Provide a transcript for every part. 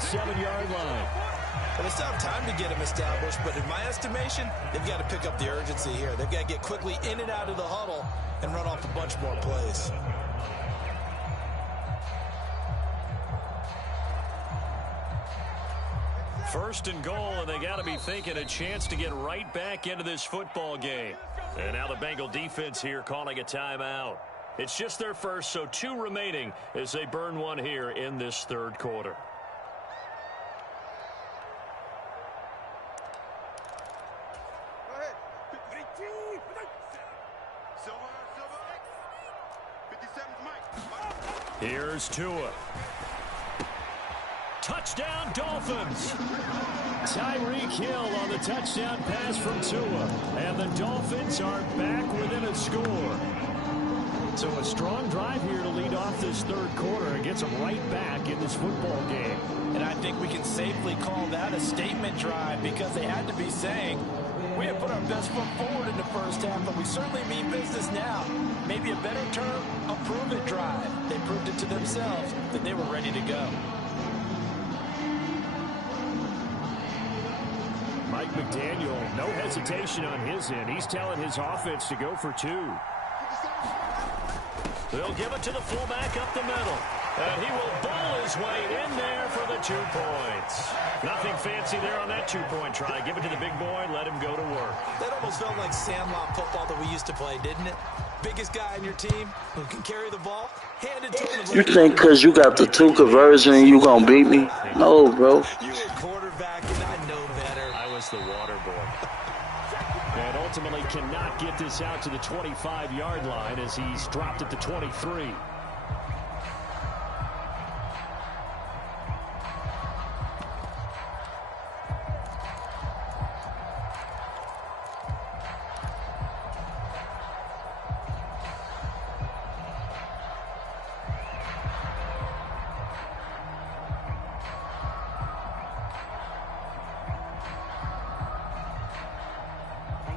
7-yard line. Well, they still have time to get him established, but in my estimation, they've got to pick up the urgency here. They've got to get quickly in and out of the huddle and run off a bunch more plays. First and goal, and they got to be thinking a chance to get right back into this football game. And now the Bengal defense here calling a timeout. It's just their first, so 2 remaining as they burn one here in this third quarter. Here's Tua. Touchdown, Dolphins. Tyreek Hill on the touchdown pass from Tua. And the Dolphins are back within a score. So a strong drive here to lead off this third quarter and gets them right back in this football game. And I think we can safely call that a statement drive because they had to be saying, we have put our best foot forward in the first half, but we certainly mean business now. Maybe a better term, a prove-it drive. They proved it to themselves that they were ready to go. Mike McDaniel, no hesitation on his end. He's telling his offense to go for 2. They'll give it to the fullback up the middle. And he will bowl his way in there for the 2 points. Nothing fancy there on that 2-point try. Give it to the big boy, let him go to work. That almost felt like sandlot football that we used to play, didn't it? Biggest guy on your team who can carry the ball, hand it to him. You think because you got the 2 conversion you going to beat me? No, bro. You were quarterback, and I know better. I was the water boy. And ultimately cannot get this out to the 25-yard line as he's dropped at the 23.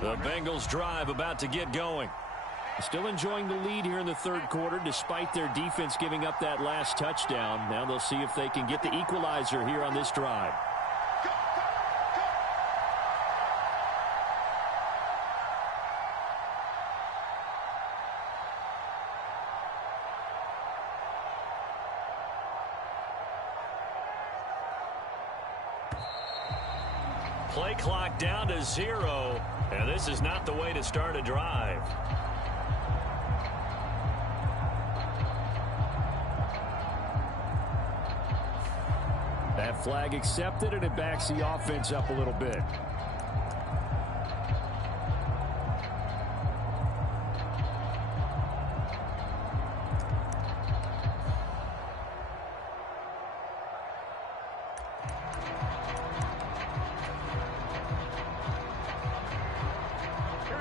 The Bengals drive about to get going. Still enjoying the lead here in the third quarter despite their defense giving up that last touchdown. Now they'll see if they can get the equalizer here on this drive. Play clock down to 0, and this is not the way to start a drive. That flag accepted, and it backs the offense up a little bit.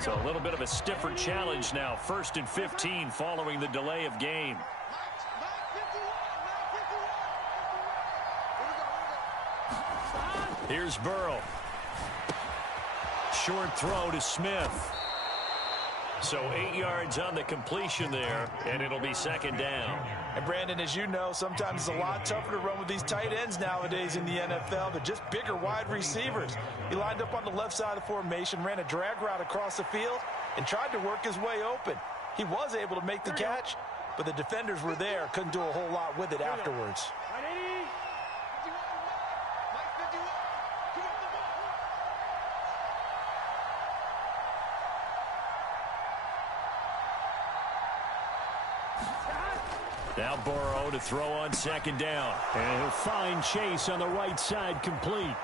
So a little bit of a stiffer challenge now. 1st and 15 following the delay of game. Here's Burrow. Short throw to Smith. So 8 yards on the completion there, and it'll be 2nd down. And Brandon, as you know, sometimes it's a lot tougher to run with these tight ends nowadays in the NFL. They're just bigger wide receivers. He lined up on the left side of the formation, ran a drag route across the field, and tried to work his way open. He was able to make the catch, but the defenders were there, couldn't do a whole lot with it afterwards. Now Burrow to throw on 2nd down. And he'll find Chase on the right side complete.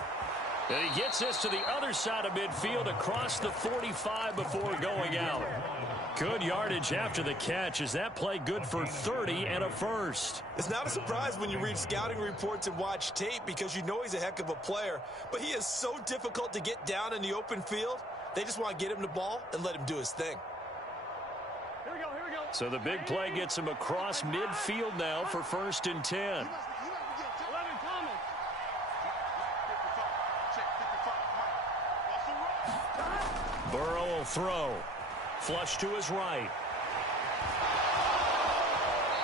And he gets this to the other side of midfield across the 45 before going out. Good yardage after the catch. Is that play good for 30 and a first? It's not a surprise when you read scouting reports and watch tape because you know he's a heck of a player. But he is so difficult to get down in the open field. They just want to get him the ball and let him do his thing. So the big play gets him across midfield now for 1st and 10. Burrow will throw. Flush to his right.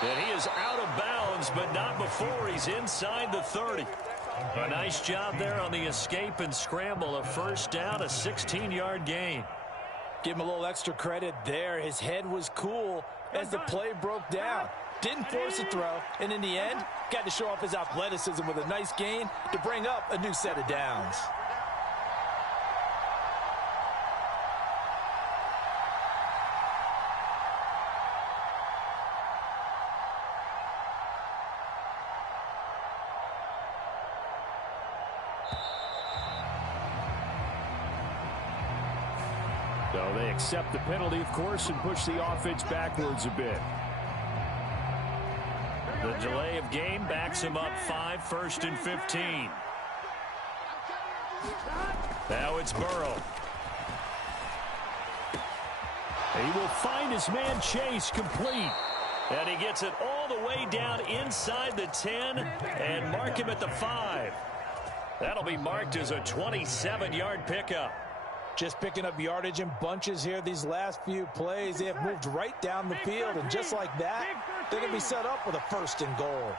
And he is out of bounds downs, but not before he's inside the 30. A nice job there on the escape and scramble. A first down, a 16-yard gain. Give him a little extra credit there. His head was cool as the play broke down. Didn't force a throw, and in the end, got to show off his athleticism with a nice gain to bring up a new set of downs. So they accept the penalty, of course, and push the offense backwards a bit. The delay of game backs him up 5, 1st and 15. Now it's Burrow. He will find his man Chase complete. And he gets it all the way down inside the 10 and mark him at the 5. That'll be marked as a 27-yard pickup. Just picking up yardage in bunches here these last few plays. They have moved right down the field, and just like that, they're going to be set up with a 1st and goal.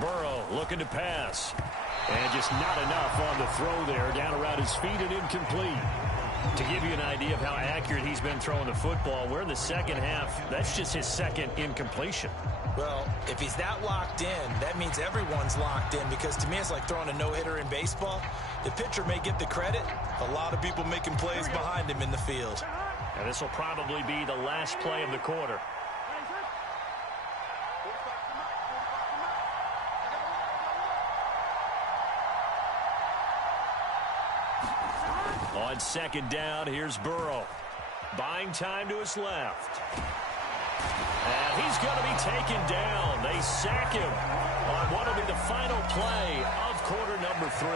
Burrow looking to pass. And just not enough on the throw there. Down around his feet and incomplete. To give you an idea of how accurate he's been throwing the football, we're in the second half. That's just his second incompletion. Well, if he's that locked in, that means everyone's locked in, because to me it's like throwing a no-hitter in baseball. The pitcher may get the credit. A lot of people making plays behind him in the field. And this will probably be the last play of the quarter. On second down, here's Burrow. Buying time to his left. And he's going to be taken down. They sack him on what will be the final play of quarter number 3.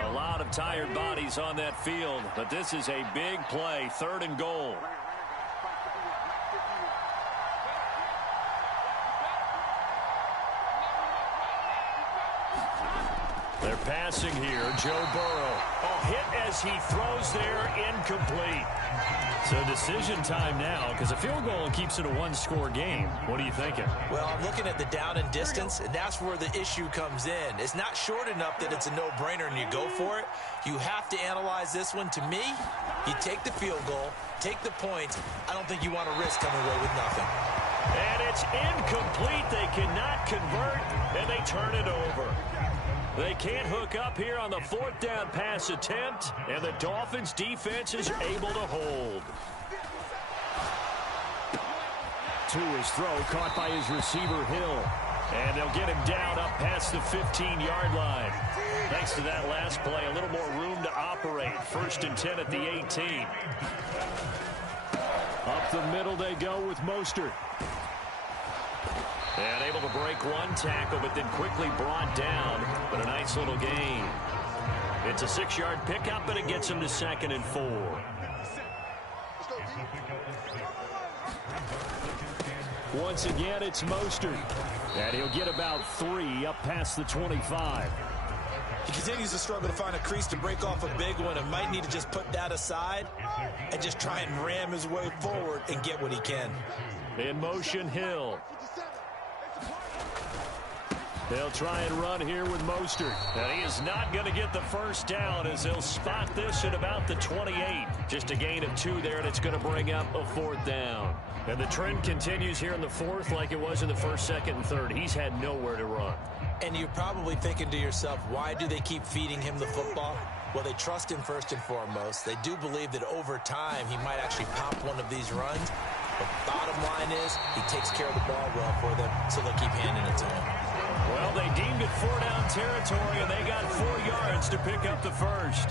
A lot of tired bodies on that field, but this is a big play, 3rd and goal. They're passing here. Joe Burrow. Oh, hit as he throws there, incomplete. So decision time now, because a field goal keeps it a 1-score game. What are you thinking? Well, I'm looking at the down and distance, and that's where the issue comes in. It's not short enough that it's a no-brainer and you go for it. You have to analyze this one. To me, you take the field goal, take the points. I don't think you want to risk coming away with nothing. And it's incomplete. They cannot convert, and they turn it over. They can't hook up here on the 4th down pass attempt, and the Dolphins' defense is able to hold. To his throw, caught by his receiver, Hill. And they'll get him down up past the 15-yard line. Thanks to that last play, a little more room to operate. 1st and 10 at the 18. Up the middle they go with Mostert. And able to break one tackle, but then quickly brought down. But a nice little gain. It's a 6-yard pickup, and it gets him to 2nd and 4. Once again, it's Mostert. And he'll get about 3 up past the 25. He continues to struggle to find a crease to break off a big one, and might need to just put that aside and just try and ram his way forward and get what he can. In motion, Hill. They'll try and run here with Mostert. And he is not going to get the first down, as they'll spot this at about the 28. Just a gain of 2 there, and it's going to bring up a 4th down. And the trend continues here in the 4th like it was in the 1st, 2nd, and 3rd. He's had nowhere to run. And you're probably thinking to yourself, why do they keep feeding him the football? Well, they trust him first and foremost. They do believe that over time he might actually pop one of these runs. But bottom line is, he takes care of the ball well for them, so they'll keep handing it to him. Well, they deemed it 4-down territory, and they got 4 yards to pick up the first.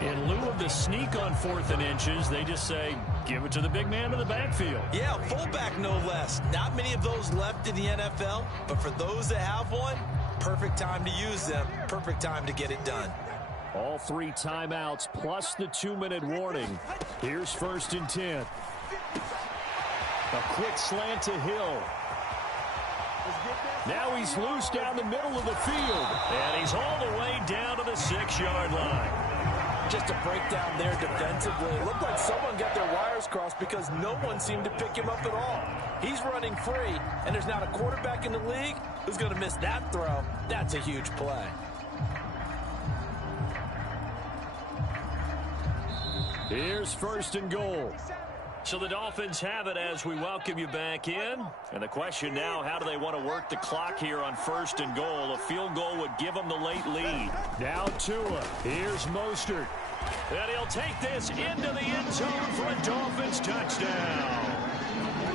In lieu of the sneak on 4th and inches, they just say, give it to the big man in the backfield. Yeah, fullback no less. Not many of those left in the NFL, but for those that have one, perfect time to use them, perfect time to get it done. All 3 timeouts plus the 2-minute warning. Here's 1st and 10. A quick slant to Hill. Now he's loose down the middle of the field. And he's all the way down to the 6-yard line. Just a breakdown there defensively. It looked like someone got their wires crossed because no one seemed to pick him up at all. He's running free, and there's not a quarterback in the league who's going to miss that throw. That's a huge play. Here's 1st and goal. So the Dolphins have it as we welcome you back in. And the question now, how do they want to work the clock here on 1st and goal? A field goal would give them the late lead. Now Tua. Here's Mostert. And he'll take this into the end zone for a Dolphins touchdown.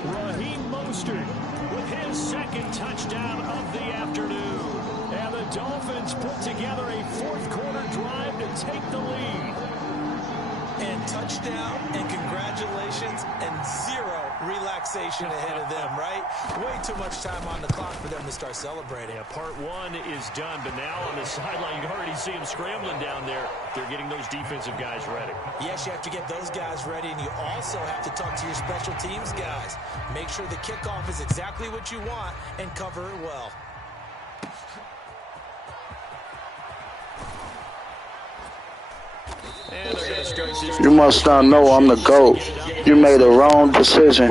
Raheem Mostert with his 2nd touchdown of the afternoon. And the Dolphins put together a 4th-quarter drive to take the lead. And touchdown, and congratulations, and 0 relaxation ahead of them, right? Way too much time on the clock for them to start celebrating. Yeah, part 1 is done, but now on the sideline, you can already see them scrambling down there. They're getting those defensive guys ready. Yes, you have to get those guys ready, and you also have to talk to your special teams guys. Make sure the kickoff is exactly what you want and cover it well. You must not know I'm the GOAT. You made a wrong decision.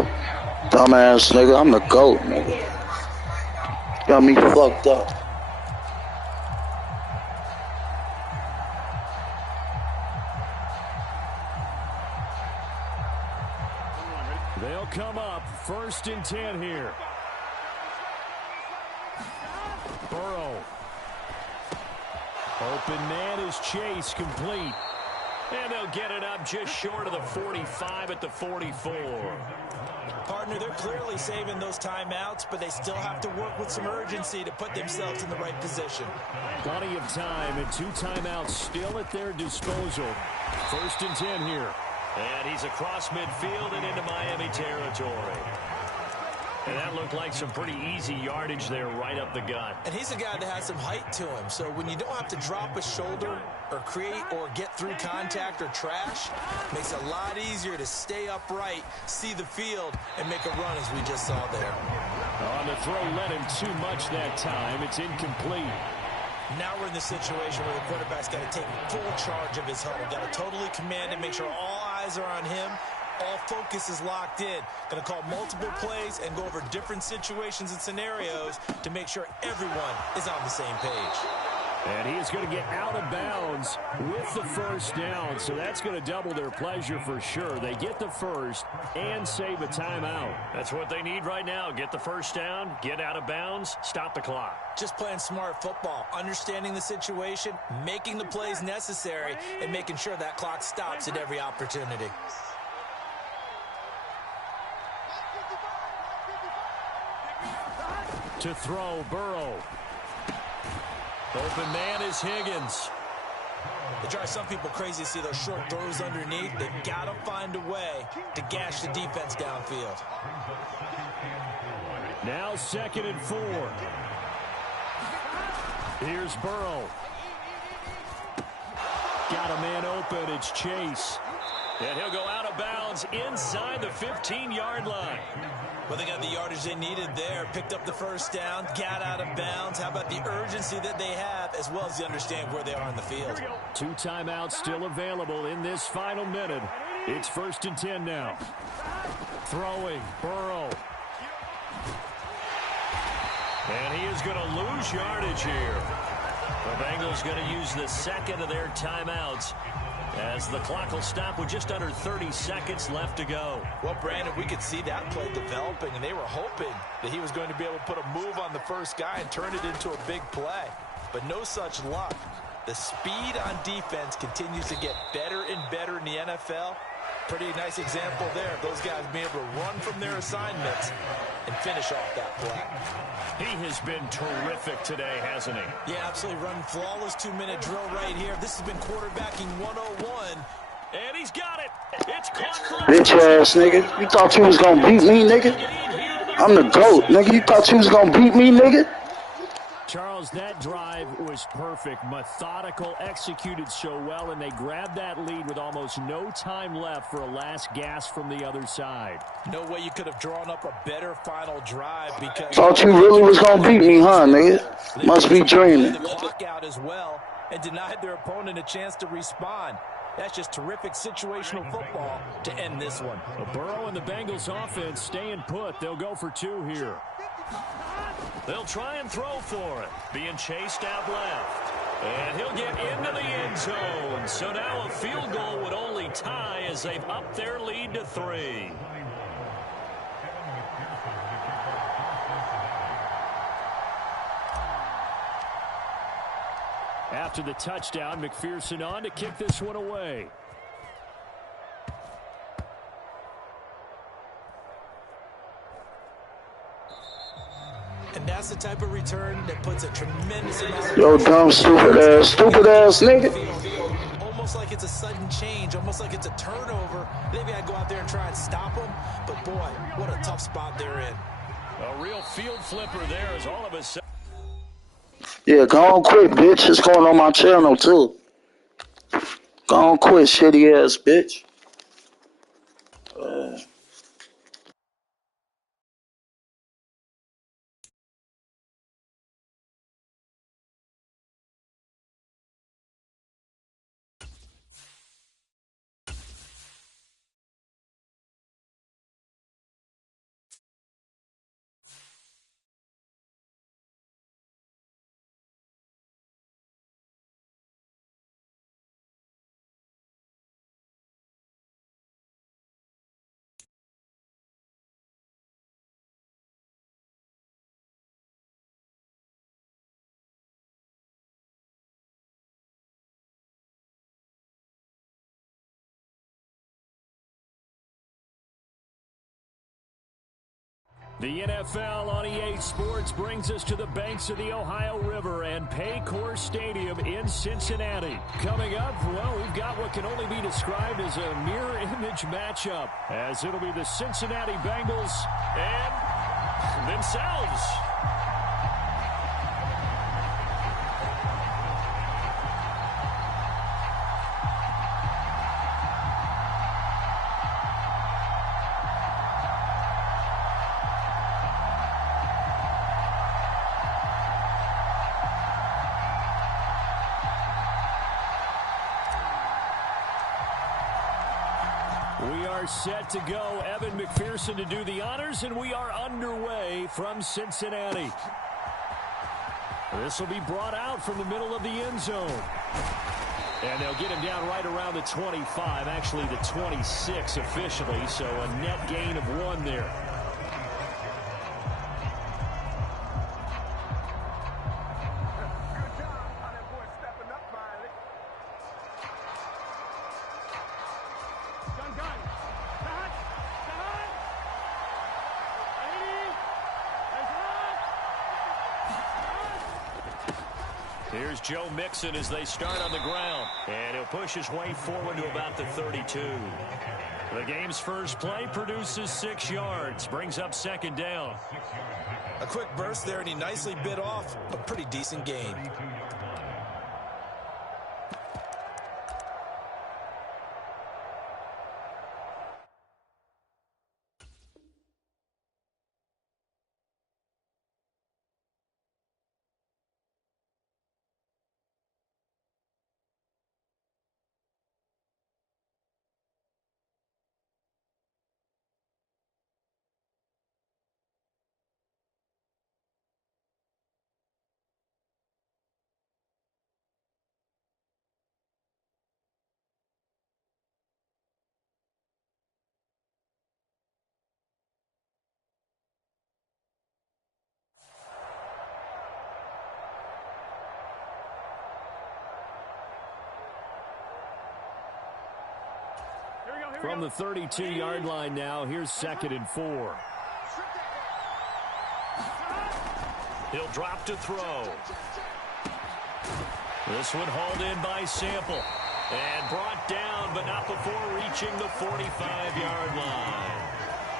Dumbass nigga, I'm the GOAT, nigga. Got me fucked up. They'll come up 1st and 10 here. Burrow. Open man is Chase, complete. And they'll get it up just short of the 45 at the 44. Partner, they're clearly saving those timeouts, but they still have to work with some urgency to put themselves in the right position. Plenty of time and 2 timeouts still at their disposal. 1st and 10 here. And he's across midfield and into Miami territory. And that looked like some pretty easy yardage there right up the gut. And he's a guy that has some height to him. So when you don't have to drop a shoulder or create or get through contact or trash, makes it a lot easier to stay upright, see the field, and make a run as we just saw there. On the throw, led him too much that time. It's incomplete. Now we're in the situation where the quarterback's got to take full charge of his huddle. Got to totally command it, make sure all eyes are on him. All focus is locked in. Going to call multiple plays and go over different situations and scenarios to make sure everyone is on the same page. And he is going to get out of bounds with the 1st down, so that's going to double their pleasure for sure. They get the 1st and save a timeout. That's what they need right now. Get the 1st down, get out of bounds, stop the clock. Just playing smart football, understanding the situation, making the plays necessary, and making sure that clock stops at every opportunity. To throw, Burrow. Open man is Higgins. It drives some people crazy to see those short throws underneath. They've got to find a way to gash the defense downfield. Now 2nd and 4. Here's Burrow. Got a man open. It's Chase. And he'll go out of bounds inside the 15-yard line. Well, they got the yardage they needed there, picked up the 1st down, got out of bounds. How about the urgency that they have, as well as they understand where they are in the field? 2 timeouts still available in this final minute. It's 1st and 10 now. Throwing, Burrow. And he is going to lose yardage here. The Bengals going to use the 2nd of their timeouts, as the clock will stop with just under 30 seconds left to go. Well, Brandon, we could see that play developing, and they were hoping that he was going to be able to put a move on the 1st guy and turn it into a big play. But no such luck. The speed on defense continues to get better and better in the NFL. Pretty nice example there of those guys being able to run from their assignments and finish off that play. He has been terrific today, hasn't he? Yeah, absolutely. Running flawless 2-minute drill right here. This has been quarterbacking 101. And he's got it. It's caught. Bitch ass nigga. You thought you was gonna beat me, nigga? I'm the GOAT, nigga. You thought you was gonna beat me, nigga? Charles, that drive was perfect, methodical, executed so well, and they grabbed that lead with almost no time left for a last gasp from the other side. No way you could have drawn up a better final drive because... Thought you really was going to beat me, huh, nigga? Must be dreaming. The clock out as well and denied their opponent a chance to respond. That's just terrific situational football to end this one. Burrow and the Bengals offense staying put. They'll go for 2 here. They'll try and throw for it. Being chased out left. And he'll get into the end zone. So now a field goal would only tie as they've upped their lead to 3. After the touchdown, McPherson on to kick this one away. And that's the type of return that puts a tremendous amount of... Yo, dumb, stupid ass nigga. Almost like it's a sudden change, almost like it's a turnover. Maybe I go out there and try and stop them, but boy, what a tough spot they're in. A real field flipper there as all of a sudden. Yeah, go on quit, bitch. It's going on my channel, too. Go on quit, shitty ass bitch. The NFL on EA Sports brings us to the banks of the Ohio River and Paycor Stadium in Cincinnati. Coming up, well, we've got what can only be described as a mirror image matchup, as it'll be the Cincinnati Bengals and themselves. We are set to go. Evan McPherson to do the honors, and we are underway from Cincinnati. This will be brought out from the middle of the end zone. And they'll get him down right around the 25, actually the 26 officially, so a net gain of 1 there. Here's Joe Mixon as they start on the ground. And he'll push his way forward to about the 32. The game's first play produces 6 yards. Brings up 2nd down. A quick burst there, and he nicely bit off a pretty decent gain. From the 32-yard line now, here's 2nd and 4. He'll drop to throw. This one hauled in by Sample. And brought down, but not before reaching the 45-yard line.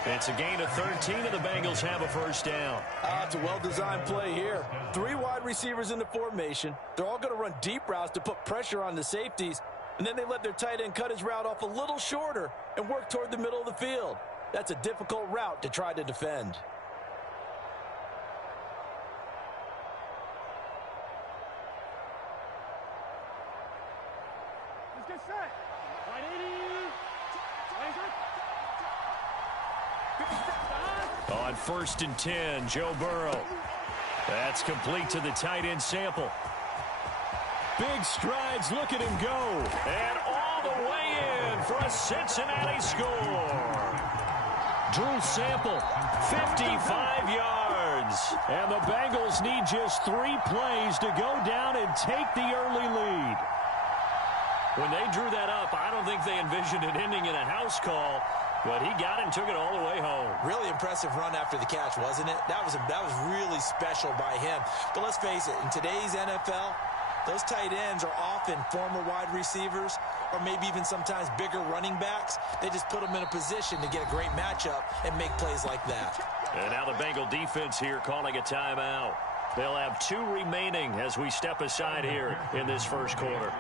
It's a gain of 13, and the Bengals have a first down. It's a well-designed play here. 3 wide receivers in the formation. They're all going to run deep routes to put pressure on the safeties, and then they let their tight end cut his route off a little shorter and work toward the middle of the field. That's a difficult route to try to defend. Let's get set. Right 80. On 1st and 10, Joe Burrow. That's complete to the tight end Sample. Big strides, look at him go. And all the way in for a Cincinnati score. Drew Sample, 55 yards. And the Bengals need just 3 plays to go down and take the early lead. When they drew that up, I don't think they envisioned it ending in a house call. But he got it and took it all the way home. Really impressive run after the catch, wasn't it? That was really special by him. But let's face it, in today's NFL, those tight ends are often former wide receivers or maybe even sometimes bigger running backs. They just put them in a position to get a great matchup and make plays like that. And now the Bengal defense here calling a timeout. They'll have 2 remaining as we step aside here in this first quarter.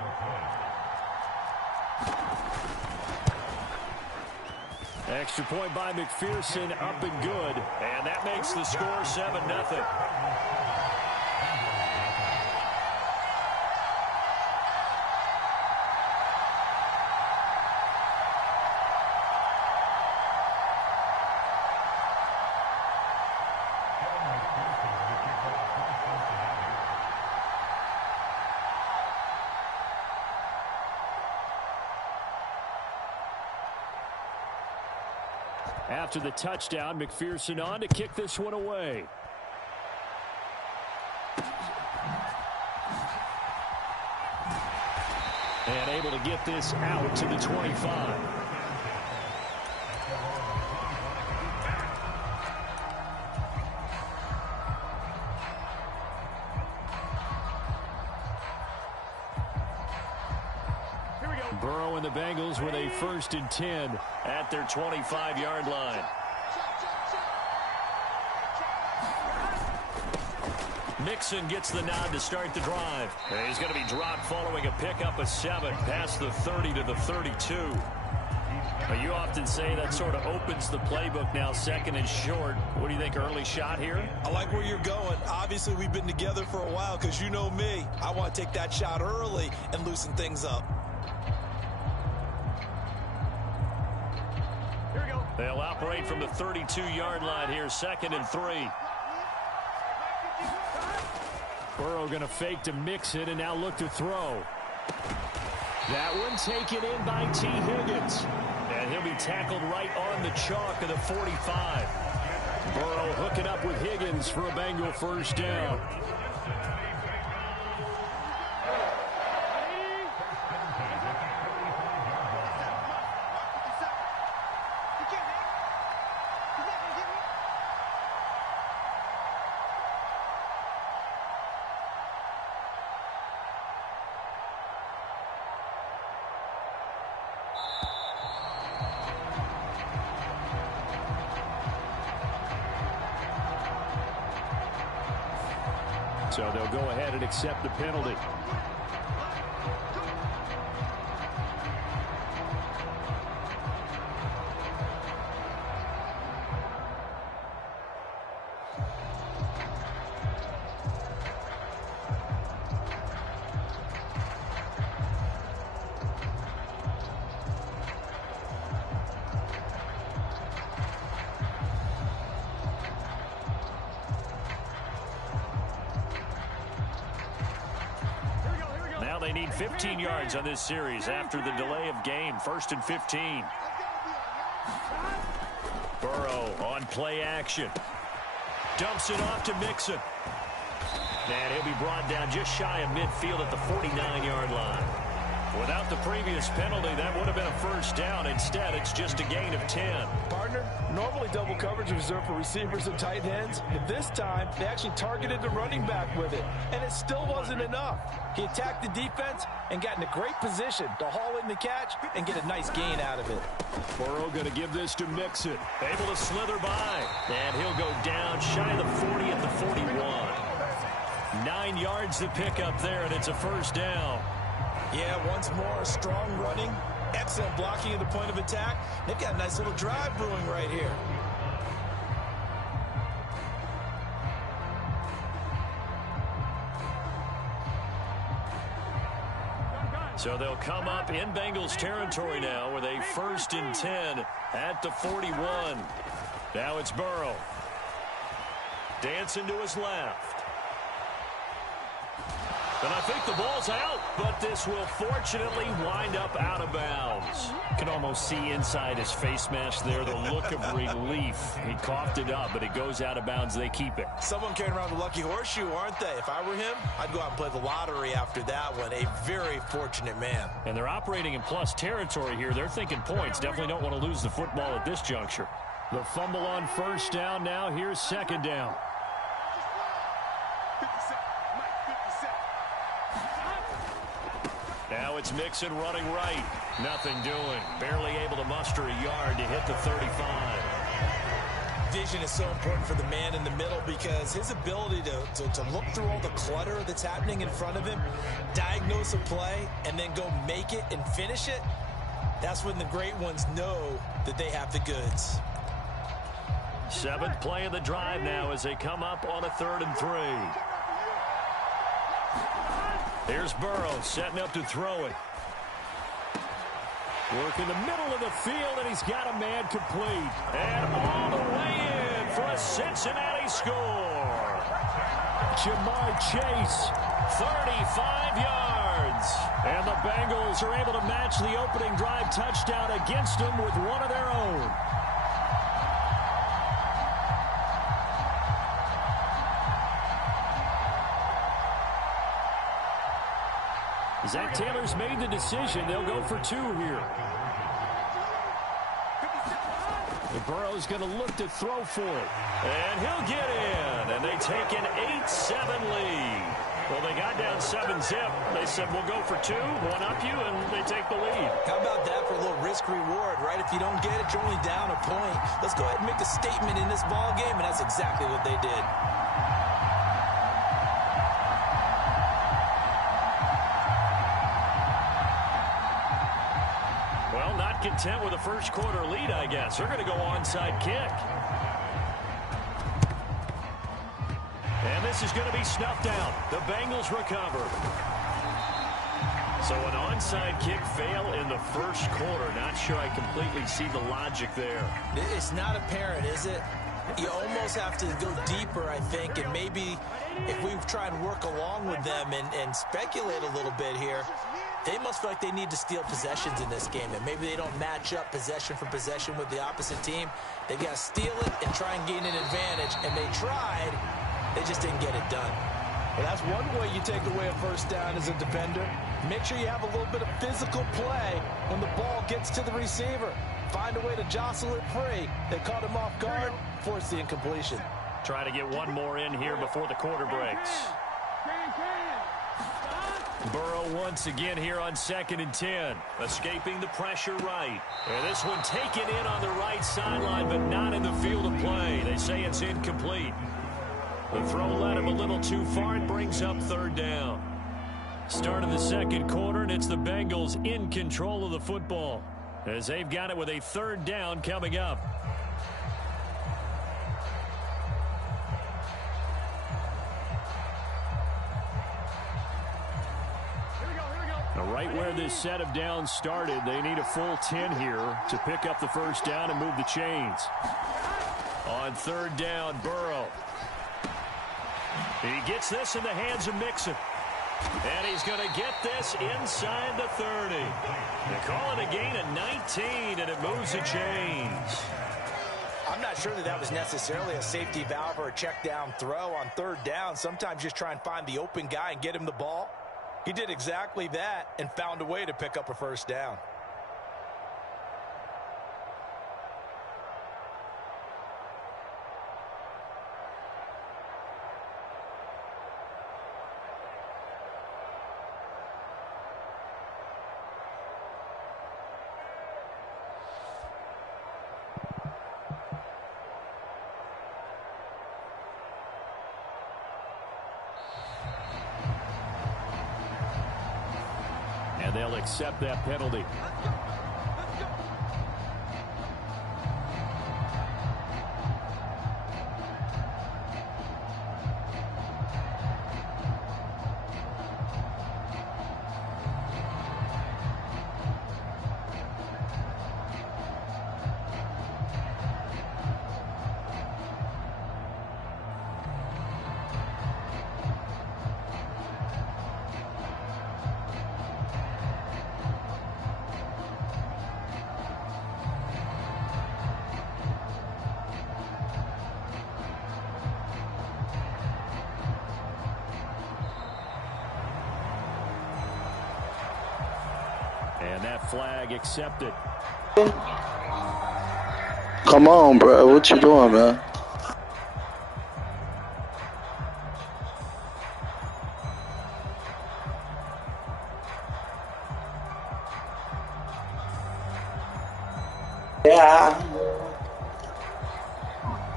Extra point by McPherson, up and good. And that makes the score 7-0. After the touchdown, McPherson on to kick this one away. And able to get this out to the 25. Burrow and the Bengals with a 1st and 10 at their 25-yard line. Mixon gets the nod to start the drive. And he's going to be dropped following a pickup of 7 past the 30 to the 32. You often say that sort of opens the playbook now, 2nd and short. What do you think, early shot here? I like where you're going. Obviously, we've been together for a while because you know me. I want to take that shot early and loosen things up. They'll operate from the 32-yard line here, 2nd and 3. Burrow going to fake to mix it and now look to throw. That one taken in by T. Higgins. And he'll be tackled right on the chalk of the 45. Burrow hooking up with Higgins for a Bengal first down. So they'll go ahead and accept the penalty. They need 15 yards on this series after the delay of game. 1st and 15. Burrow on play action. Dumps it off to Mixon. And he'll be brought down just shy of midfield at the 49-yard line. Without the previous penalty, that would have been a first down. Instead, it's just a gain of 10. Partner, normally double coverage is reserved for receivers and tight ends, but this time they actually targeted the running back with it, and it still wasn't enough. He attacked the defense and got in a great position to haul in the catch and get a nice gain out of it. Burrow going to give this to Mixon. Able to slither by, and he'll go down shy of the 40 at the 41. 9 yards to pick up there, and it's a first down. Yeah, once more, strong running, excellent blocking at the point of attack. They've got a nice little drive brewing right here. So they'll come up in Bengals territory now with a 1st and 10 at the 41. Now it's Burrow. Dancing to his left. And I think the ball's out, but this will fortunately wind up out of bounds. You can almost see inside his face mask there the look of relief. He coughed it up, but it goes out of bounds. They keep it. Someone carrying around the lucky horseshoe, aren't they? If I were him, I'd go out and play the lottery after that one. A very fortunate man. And they're operating in plus territory here. They're thinking points. Definitely don't want to lose the football at this juncture. The fumble on first down now. Here's second down. Now it's Mixon running right. Nothing doing. Barely able to muster a yard to hit the 35. Vision is so important for the man in the middle because his ability to look through all the clutter that's happening in front of him, diagnose a play, and then go make it and finish it, that's when the great ones know that they have the goods. 7th play of the drive now as they come up on a 3rd and 3. Here's Burrow setting up to throw it. Work in the middle of the field, and he's got a man complete. And all the way in for a Cincinnati score. Jamar Chase, 35 yards. And the Bengals are able to match the opening drive touchdown against them with one of their own. Zach Taylor's made the decision. They'll go for 2 here. The Burrow's going to look to throw for it. And he'll get in. And they take an 8-7 lead. Well, they got down 7-zip. They said, we'll go for 2, one up you, and they take the lead. How about that for a little risk-reward, right? If you don't get it, you're only down a point. Let's go ahead and make a statement in this ball game, and that's exactly what they did. Content with a first quarter lead, I guess. They're going to go onside kick. And this is going to be snuffed out. The Bengals recover. So an onside kick fail in the first quarter. Not sure I completely see the logic there. It's not apparent, is it? You almost have to go deeper, I think, and maybe if we try and work along with them and speculate a little bit here, they must feel like they need to steal possessions in this game, and maybe they don't match up possession for possession with the opposite team. They've got to steal it and try and gain an advantage, and they tried. They just didn't get it done. Well, that's one way you take away a first down as a defender. Make sure you have a little bit of physical play when the ball gets to the receiver. Find a way to jostle it free. They caught him off guard, forced the incompletion. Trying to get one more in here before the quarter breaks. Burrow once again here on 2nd and 10. Escaping the pressure right. And this one taken in on the right sideline, but not in the field of play. They say it's incomplete. The throw led him a little too far. It brings up 3rd down. Start of the second quarter, and it's the Bengals in control of the football as they've got it with a 3rd down coming up. Right where this set of downs started, they need a full 10 here to pick up the first down and move the chains. On 3rd down, Burrow. He gets this in the hands of Mixon. And he's going to get this inside the 30. They call it a gain of 19, and it moves the chains. I'm not sure that was necessarily a safety valve or a check down throw on 3rd down. Sometimes just try and find the open guy and get him the ball. He did exactly that and found a way to pick up a first down. And they'll accept that penalty. And that flag accepted. Come on, bro. What you doing, man? Yeah.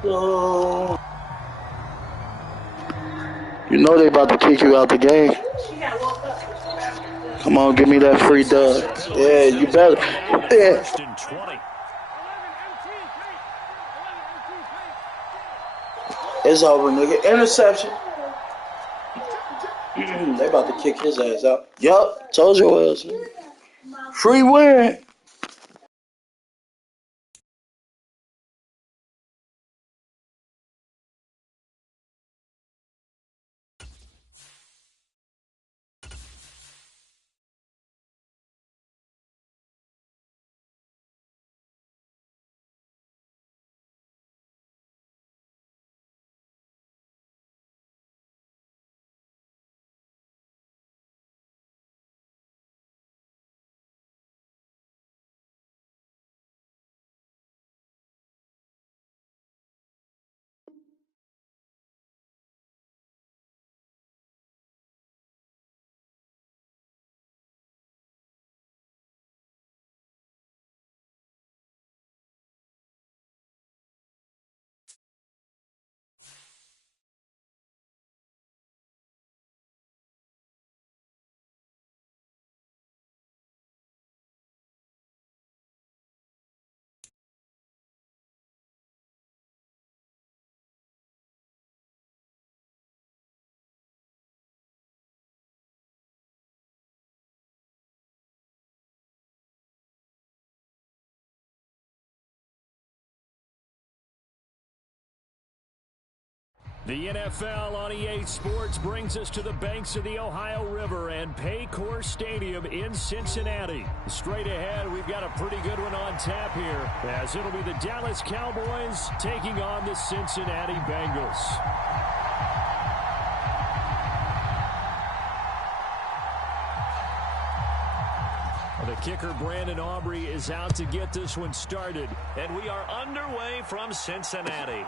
Oh. You know they about to kick you out the game. Come on, give me that free dub. Yeah, you better. Yeah. It's over, nigga. Interception. They about to kick his ass out. Yup, told your ass. Free win. The NFL on EA Sports brings us to the banks of the Ohio River and Paycor Stadium in Cincinnati. Straight ahead, we've got a pretty good one on tap here, as it'll be the Dallas Cowboys taking on the Cincinnati Bengals. The kicker, Brandon Aubrey, is out to get this one started. And we are underway from Cincinnati.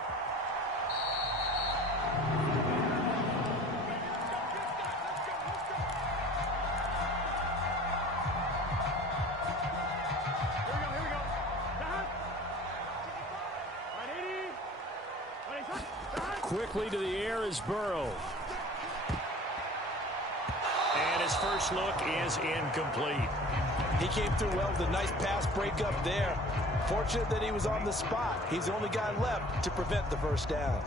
Quickly to the air is Burrow. And his first look is incomplete. He came through well with a nice pass breakup there. Fortunate that he was on the spot. He's the only guy left to prevent the first down.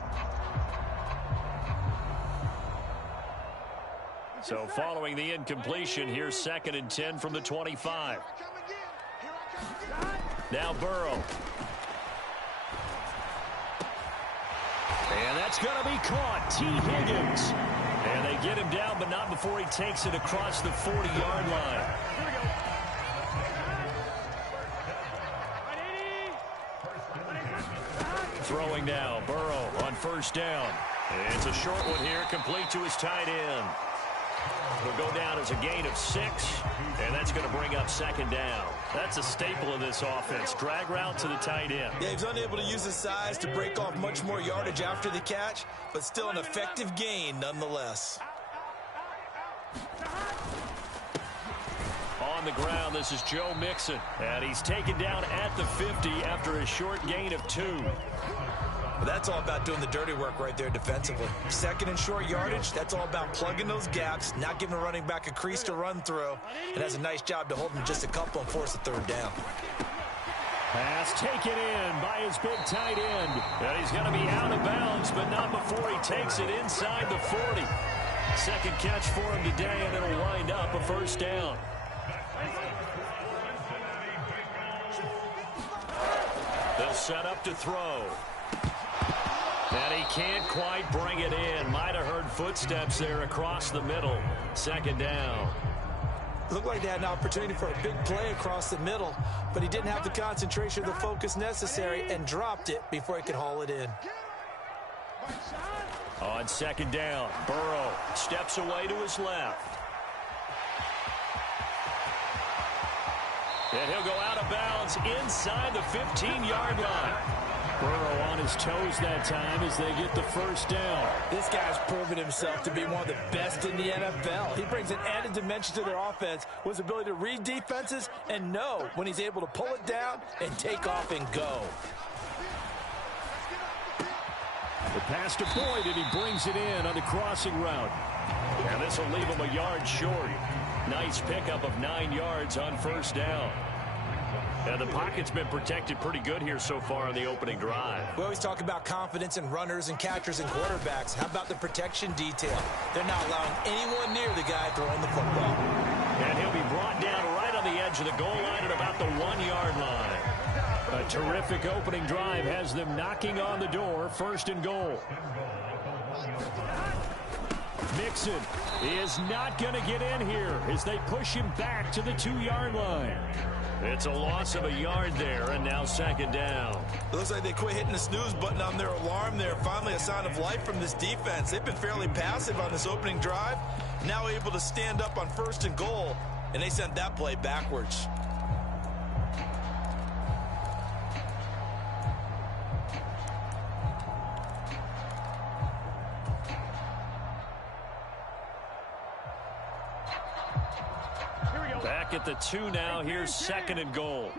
So following the incompletion, here's 2nd and 10 from the 25. Now Burrow. And that's going to be caught. T. Higgins. And they get him down, but not before he takes it across the 40-yard line. Throwing now, Burrow on first down. It's a short one here, complete to his tight end. It'll go down as a gain of 6, and that's going to bring up second down. That's a staple of this offense. Drag route to the tight end. Yeah, he's unable to use his size to break off much more yardage after the catch, but still an effective gain nonetheless. On the ground, this is Joe Mixon, and he's taken down at the 50 after a short gain of 2. But that's all about doing the dirty work right there defensively. Second and short yardage, that's all about plugging those gaps, not giving a running back a crease to run through, and has a nice job to hold him just a couple and force a third down. Pass taken in by his big tight end. And he's going to be out of bounds, but not before he takes it inside the 40. Second catch for him today, and it'll wind up a first down. They'll set up to throw. And he can't quite bring it in. Might have heard footsteps there across the middle. Second down. Looked like they had an opportunity for a big play across the middle, but he didn't have the concentration or the focus necessary and dropped it before he could haul it in. On second down, Burrow steps away to his left. And he'll go out of bounds inside the 15-yard line. Burrow on his toes that time as they get the first down. This guy's proven himself to be one of the best in the NFL. He brings an added dimension to their offense with his ability to read defenses and know when he's able to pull it down and take off and go. The pass to Boyd, and he brings it in on the crossing route. And this will leave him a yard short. Nice pickup of 9 yards on first down. And the pocket's been protected pretty good here so far on the opening drive. We always talk about confidence in runners and catchers and quarterbacks. How about the protection detail? They're not allowing anyone near the guy throwing the football. And he'll be brought down right on the edge of the goal line at about the 1-yard line. A terrific opening drive has them knocking on the door, first and goal. Mixon is not going to get in here as they push him back to the 2-yard line. It's a loss of a yard there, and now second down. It looks like they quit hitting the snooze button on their alarm there. Finally a sign of life from this defense. They've been fairly passive on this opening drive. Now able to stand up on first and goal, and they sent that play backwards. Back at the 2 now. Here's second and goal.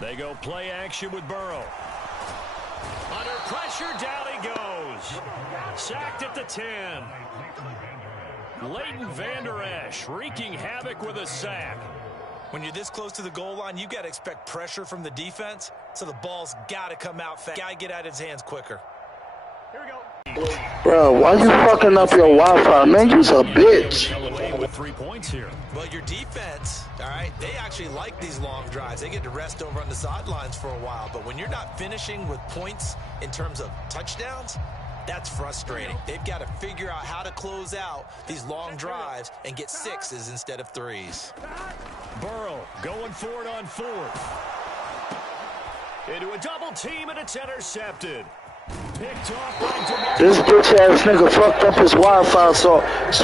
They go play action with Burrow. Under pressure, down he goes. Sacked at the 10. Leighton Vander Esch wreaking havoc with a sack. When you're this close to the goal line, you got to expect pressure from the defense, so the ball's got to come out fast. Got to get out of his hands quicker. Here we go. Bro, why you fucking up your Wi-Fi, man? You's a bitch. With 3 points here. Well, your defense, all right, they actually like these long drives. They get to rest over on the sidelines for a while. But when you're not finishing with points in terms of touchdowns, that's frustrating. They've got to figure out how to close out these long drives and get 6s instead of 3s. Burrow going for it on 4th. Into a double team, and it's intercepted. Picked off by This bitch ass nigga fucked up his Wi-Fi so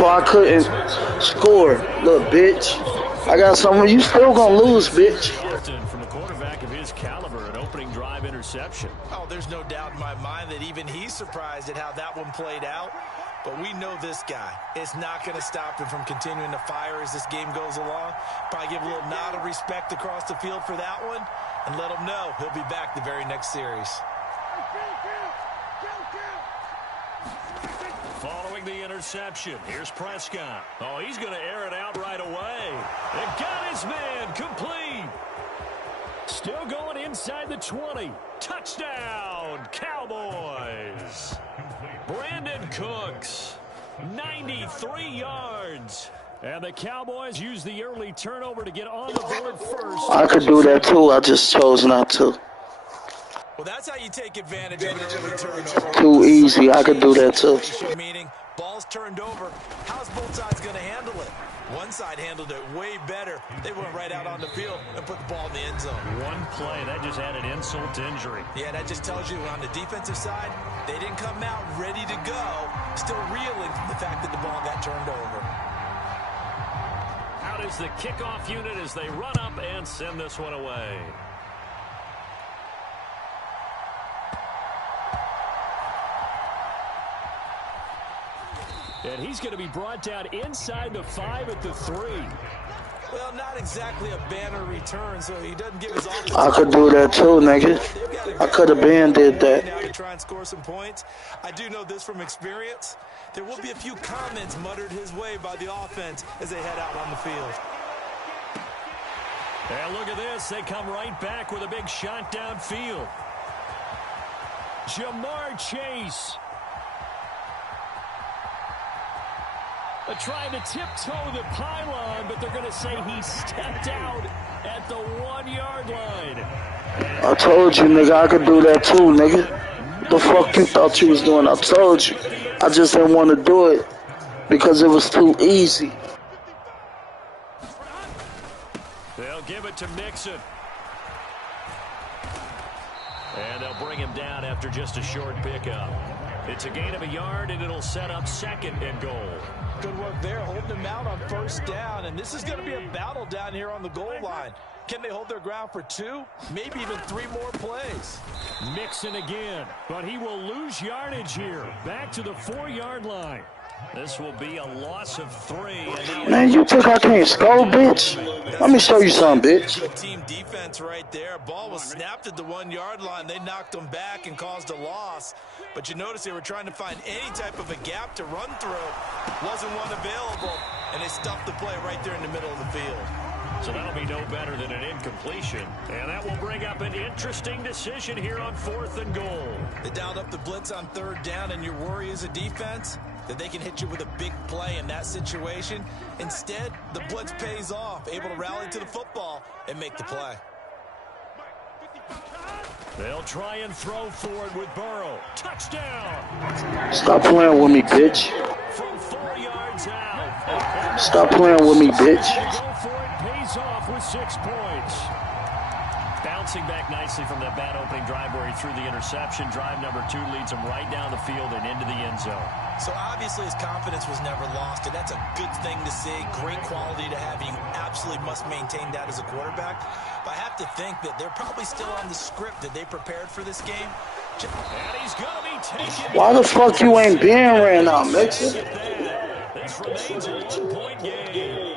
I couldn't score. Little bitch. I got something. You still gonna lose, bitch. From a quarterback of his caliber, an opening drive interception. Oh, there's no doubt in my mind that even he's surprised at how that one played out. But we know this guy is not going to stop him from continuing to fire as this game goes along. Probably give a little nod of respect across the field for that one and let him know he'll be back the very next series. Following the interception, here's Prescott. Oh, he's going to air it out right away. And got his man complete. Still going inside the 20. Touchdown, Cowboys. Brandon Cooks, 93 yards. And the Cowboys use the early turnover to get on the board first. I could do that too. I just chose not to. Well, that's how you take advantage of an early turnover. Too easy. I could do that too. Meaning, ball's turned over. How's both sides going to handle it? One side handled it way better. They went right out on the field and put the ball in the end zone. One play, that just added insult to injury. Yeah, that just tells you on the defensive side, they didn't come out ready to go, still reeling from the fact that the ball got turned over. Out is the kickoff unit as they run up and send this one away. And he's going to be brought down inside the 5 at the 3. Well, not exactly a banner return, so he doesn't give his offense. I could do that too, nigga. I could have been did that. Now to try and score some points. I do know this from experience. There will be a few comments muttered his way by the offense as they head out on the field. And look at this. They come right back with a big shot downfield. Jamar Chase. Trying to tiptoe the pylon, but they're going to say he stepped out at the 1-yard line. I told you, nigga, I could do that too, nigga. The fuck you thought you was doing? I told you. I just didn't want to do it because it was too easy. They'll give it to Mixon. And they'll bring him down after just a short pickup. It's a gain of a yard, and it'll set up 2nd and goal. Good work there, holding him out on 1st down, and this is going to be a battle down here on the goal line. Can they hold their ground for 2, maybe even 3 more plays? Mixon again, but he will lose yardage here. Back to the 4-yard line. This will be a loss of 3. Man, you think I can't score, bitch? Let me show you something, bitch. Good team defense right there. Ball was snapped at the 1-yard line. They knocked them back and caused a loss. But you notice they were trying to find any type of a gap to run through. Wasn't one available, and they stuffed the play right there in the middle of the field. So that'll be no better than an incompletion. And that will bring up an interesting decision here on 4th and goal. They dialed up the blitz on 3rd down, and your worry as a defense that they can hit you with a big play in that situation. Instead, the blitz pays off, able to rally to the football and make the play. They'll try and throw forward with Burrow. Touchdown! Stop playing with me, bitch. From 4 yards out. Stop playing with me, bitch. Go for it, pays off with 6 points. Bouncing back nicely from that bad opening drive where he threw the interception. Drive number 2 leads him right down the field and into the end zone. So obviously his confidence was never lost, and that's a good thing to see. Great quality to have. You absolutely must maintain that as a quarterback. But I have to think that they're probably still on the script that they prepared for this game. And he's going to be taken. Why the fuck you ain't been ran out, Mixon? This remains a 1-point game.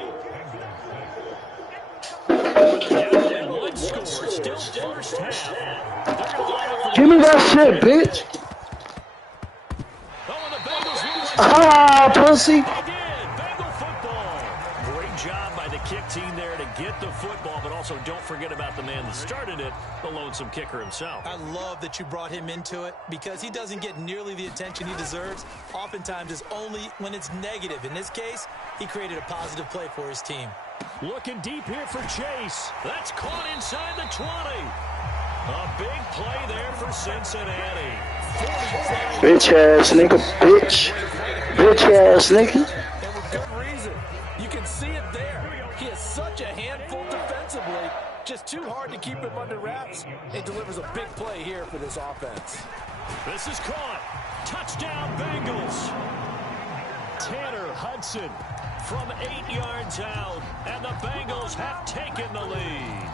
One score, still first half. Give me that shit, bitch. Ah, pussy. Bengal football. Great job by the kick team there to get the football, but also don't forget about the man that started it, the lonesome kicker himself. I love that you brought him into it because he doesn't get nearly the attention he deserves. Oftentimes it's only when it's negative. In this case, he created a positive play for his team. Looking deep here for Chase. That's caught inside the 20. A big play there for Cincinnati. Bitch ass nigga, bitch. Bitch ass nigga. And with good reason. You can see it there. He is such a handful defensively. Just too hard to keep him under wraps. It delivers a big play here for this offense. This is caught. Touchdown Bengals. Tanner Hudson from 8 yards out. And the Bengals have taken the lead.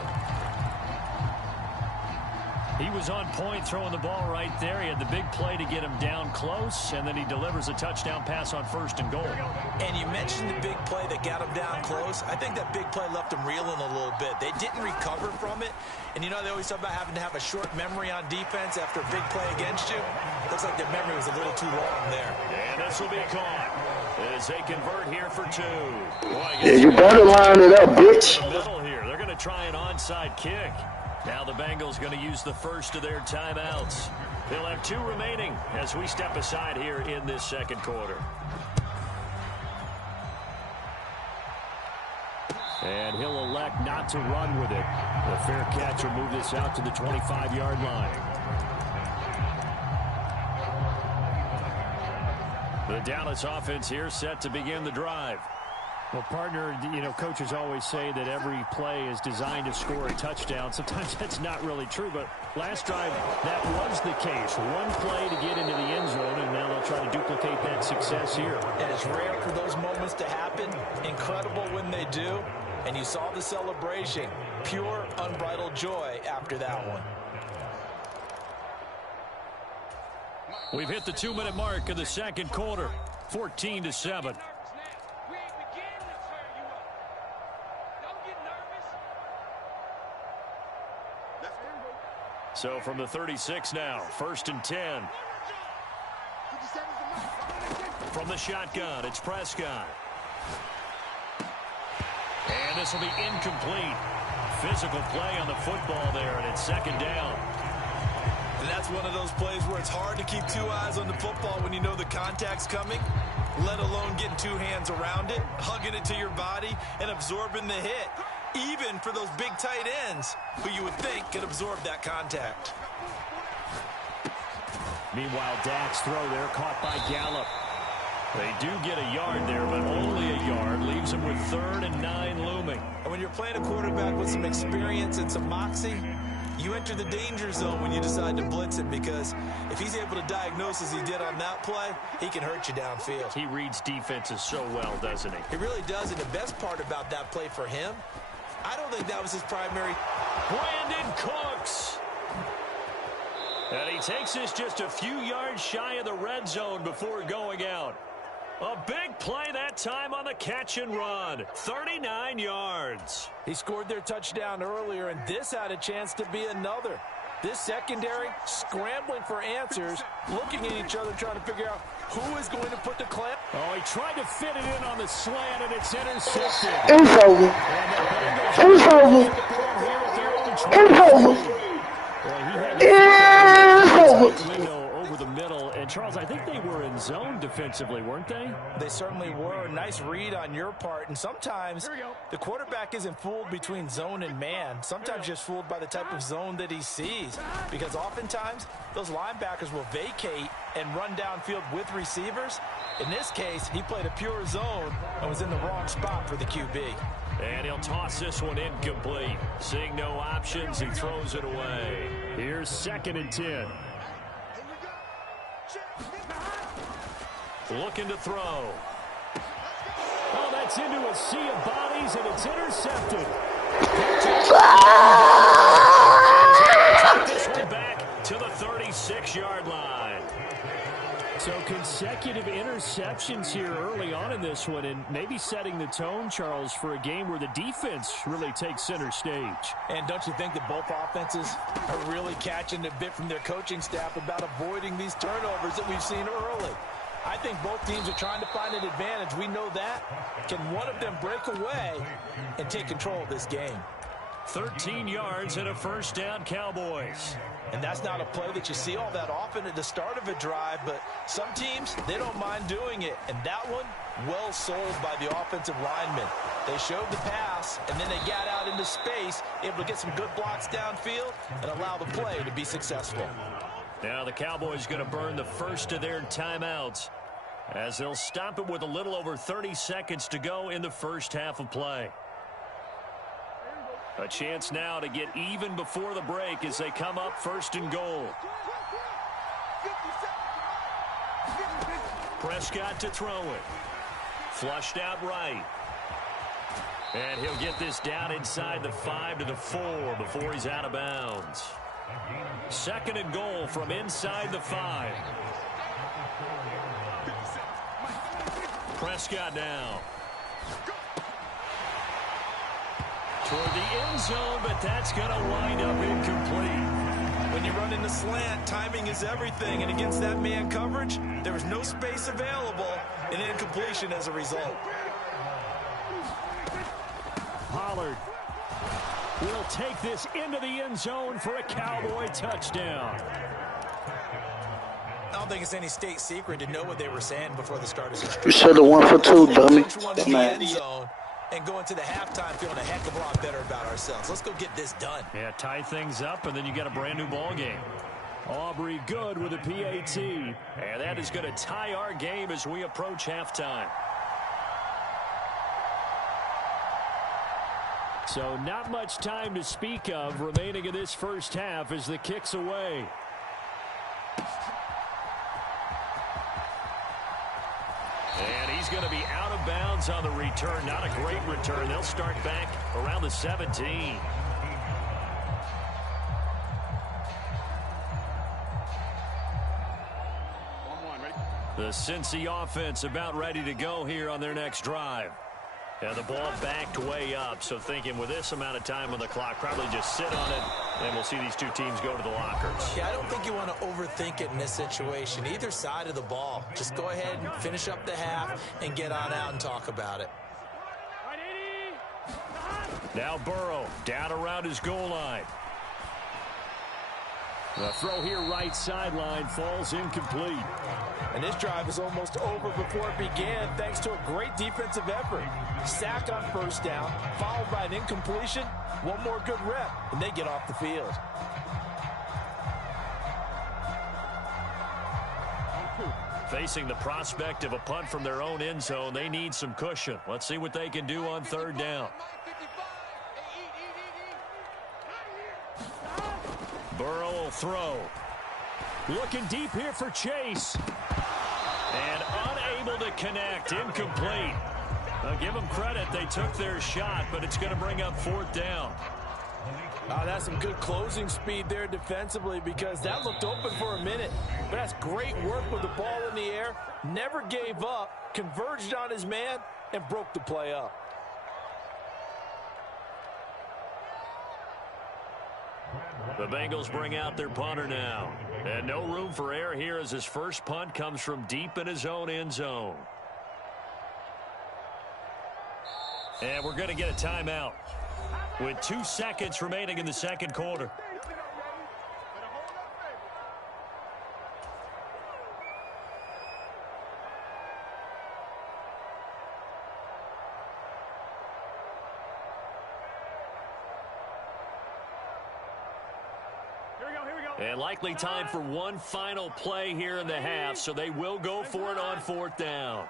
He was on point throwing the ball right there. He had the big play to get him down close, and then he delivers a touchdown pass on 1st and goal. And you mentioned the big play that got him down close. I think that big play left him reeling a little bit. They didn't recover from it. And you know they always talk about having to have a short memory on defense after a big play against you. Looks like their memory was a little too long there. And this will be caught as they convert here for 2. Boy, Yeah, you better line it up, bitch. In the middle here. They're going to try an onside kick. Now the Bengals going to use the first of their timeouts. They'll have 2 remaining as we step aside here in this 2nd quarter. And he'll elect not to run with it. The fair catch will move this out to the 25-yard line. The Dallas offense here set to begin the drive. Well, partner, you know, coaches always say that every play is designed to score a touchdown. Sometimes that's not really true, but last drive, that was the case. One play to get into the end zone, and now they'll try to duplicate that success here. And it's rare for those moments to happen. Incredible when they do. And you saw the celebration. Pure, unbridled joy after that one. We've hit the 2-minute mark of the second quarter. 14-7. So from the 36 now, 1st and 10. From the shotgun, it's Prescott. And this will be incomplete. Physical play on the football there, and it's 2nd down. And that's one of those plays where it's hard to keep two eyes on the football when you know the contact's coming, let alone getting two hands around it, hugging it to your body, and absorbing the hit. Even for those big tight ends who you would think could absorb that contact. Meanwhile, Dak's throw there caught by Gallup. They do get a yard there, but only a yard. Leaves them with 3rd and 9 looming. And when you're playing a quarterback with some experience and some moxie, you enter the danger zone when you decide to blitz him, because if he's able to diagnose as he did on that play, he can hurt you downfield. He reads defenses so well, doesn't he? He really does, and the best part about that play for him, I don't think that was his primary. Brandon Cooks. And he takes this just a few yards shy of the red zone before going out. A big play that time on the catch and run. 39 yards. He scored their touchdown earlier, and this had a chance to be another. This secondary scrambling for answers, looking at each other, trying to figure out who is going to put the clamp. Oh, he tried to fit it in on the slant, and it's intercepted. It's over. It's over. It's over. It's over. Over the middle, and Charles, I think they were in zone defensively, weren't they? They certainly were. Nice read on your part, and sometimes the quarterback isn't fooled between zone and man. Sometimes just fooled by the type of zone that he sees, because oftentimes those linebackers will vacate and run downfield with receivers. In this case, he played a pure zone and was in the wrong spot for the QB. And he'll toss this one incomplete. Seeing no options, he throws it away. Here's 2nd and 10. Looking to throw. Oh, that's into a sea of bodies, and it's intercepted. Take this one back to the 36-yard line. So consecutive interceptions here early on in this one, and maybe setting the tone, Charles, for a game where the defense really takes center stage. And don't you think that both offenses are really catching a bit from their coaching staff about avoiding these turnovers that we've seen early? I think both teams are trying to find an advantage. We know that. Can one of them break away and take control of this game? 13 yards and a 1st down, Cowboys. And that's not a play that you see all that often at the start of a drive, but some teams, they don't mind doing it. And that one, well sold by the offensive linemen. They showed the pass, and then they got out into space, able to get some good blocks downfield and allow the play to be successful. Now the Cowboys going to burn the first of their timeouts as they'll stop it with a little over 30 seconds to go in the first half of play. A chance now to get even before the break as they come up 1st and goal. Prescott to throw it. Flushed out right. And he'll get this down inside the 5 to the 4 before he's out of bounds. 2nd and goal from inside the 5. Prescott now. Toward the end zone, but that's going to wind up incomplete. When you run in the slant, timing is everything, and against that man coverage, there was no space available, and incompletion as a result. Pollard will take this into the end zone for a Cowboy touchdown. I don't think it's any state secret to know what they were saying before the start of this. You should have won for 2, dummy. And go into the halftime feeling a heck of a lot better about ourselves. Let's go get this done. Yeah, tie things up, and then you get a brand new ball game. Aubrey good with a PAT. And that is going to tie our game as we approach halftime. So not much time to speak of remaining in this first half as the kick's away. And he's going to be out of bounds on the return. Not a great return. They'll start back around the 17. The Cincy offense about ready to go here on their next drive. And the ball backed way up, so thinking with this amount of time on the clock, probably just sit on it, and we'll see these two teams go to the lockers. Yeah, I don't think you want to overthink it in this situation. Either side of the ball. Just go ahead and finish up the half and get on out and talk about it. Now Burrow down around his goal line. The throw here right sideline falls incomplete. And this drive is almost over before it began thanks to a great defensive effort. Sack on first down, followed by an incompletion. One more good rep, and they get off the field. Facing the prospect of a punt from their own end zone, they need some cushion. Let's see what they can do on third down. Burrow will throw. Looking deep here for Chase. And unable to connect. Incomplete. I'll give them credit. They took their shot, but it's going to bring up fourth down. That's some good closing speed there defensively because that looked open for a minute. But that's great work with the ball in the air. Never gave up. Converged on his man and broke the play up. The Bengals bring out their punter now. And no room for error here as his first punt comes from deep in his own end zone. And we're going to get a timeout with 2 seconds remaining in the second quarter. And likely time for one final play here in the half, so they will go for it on fourth down.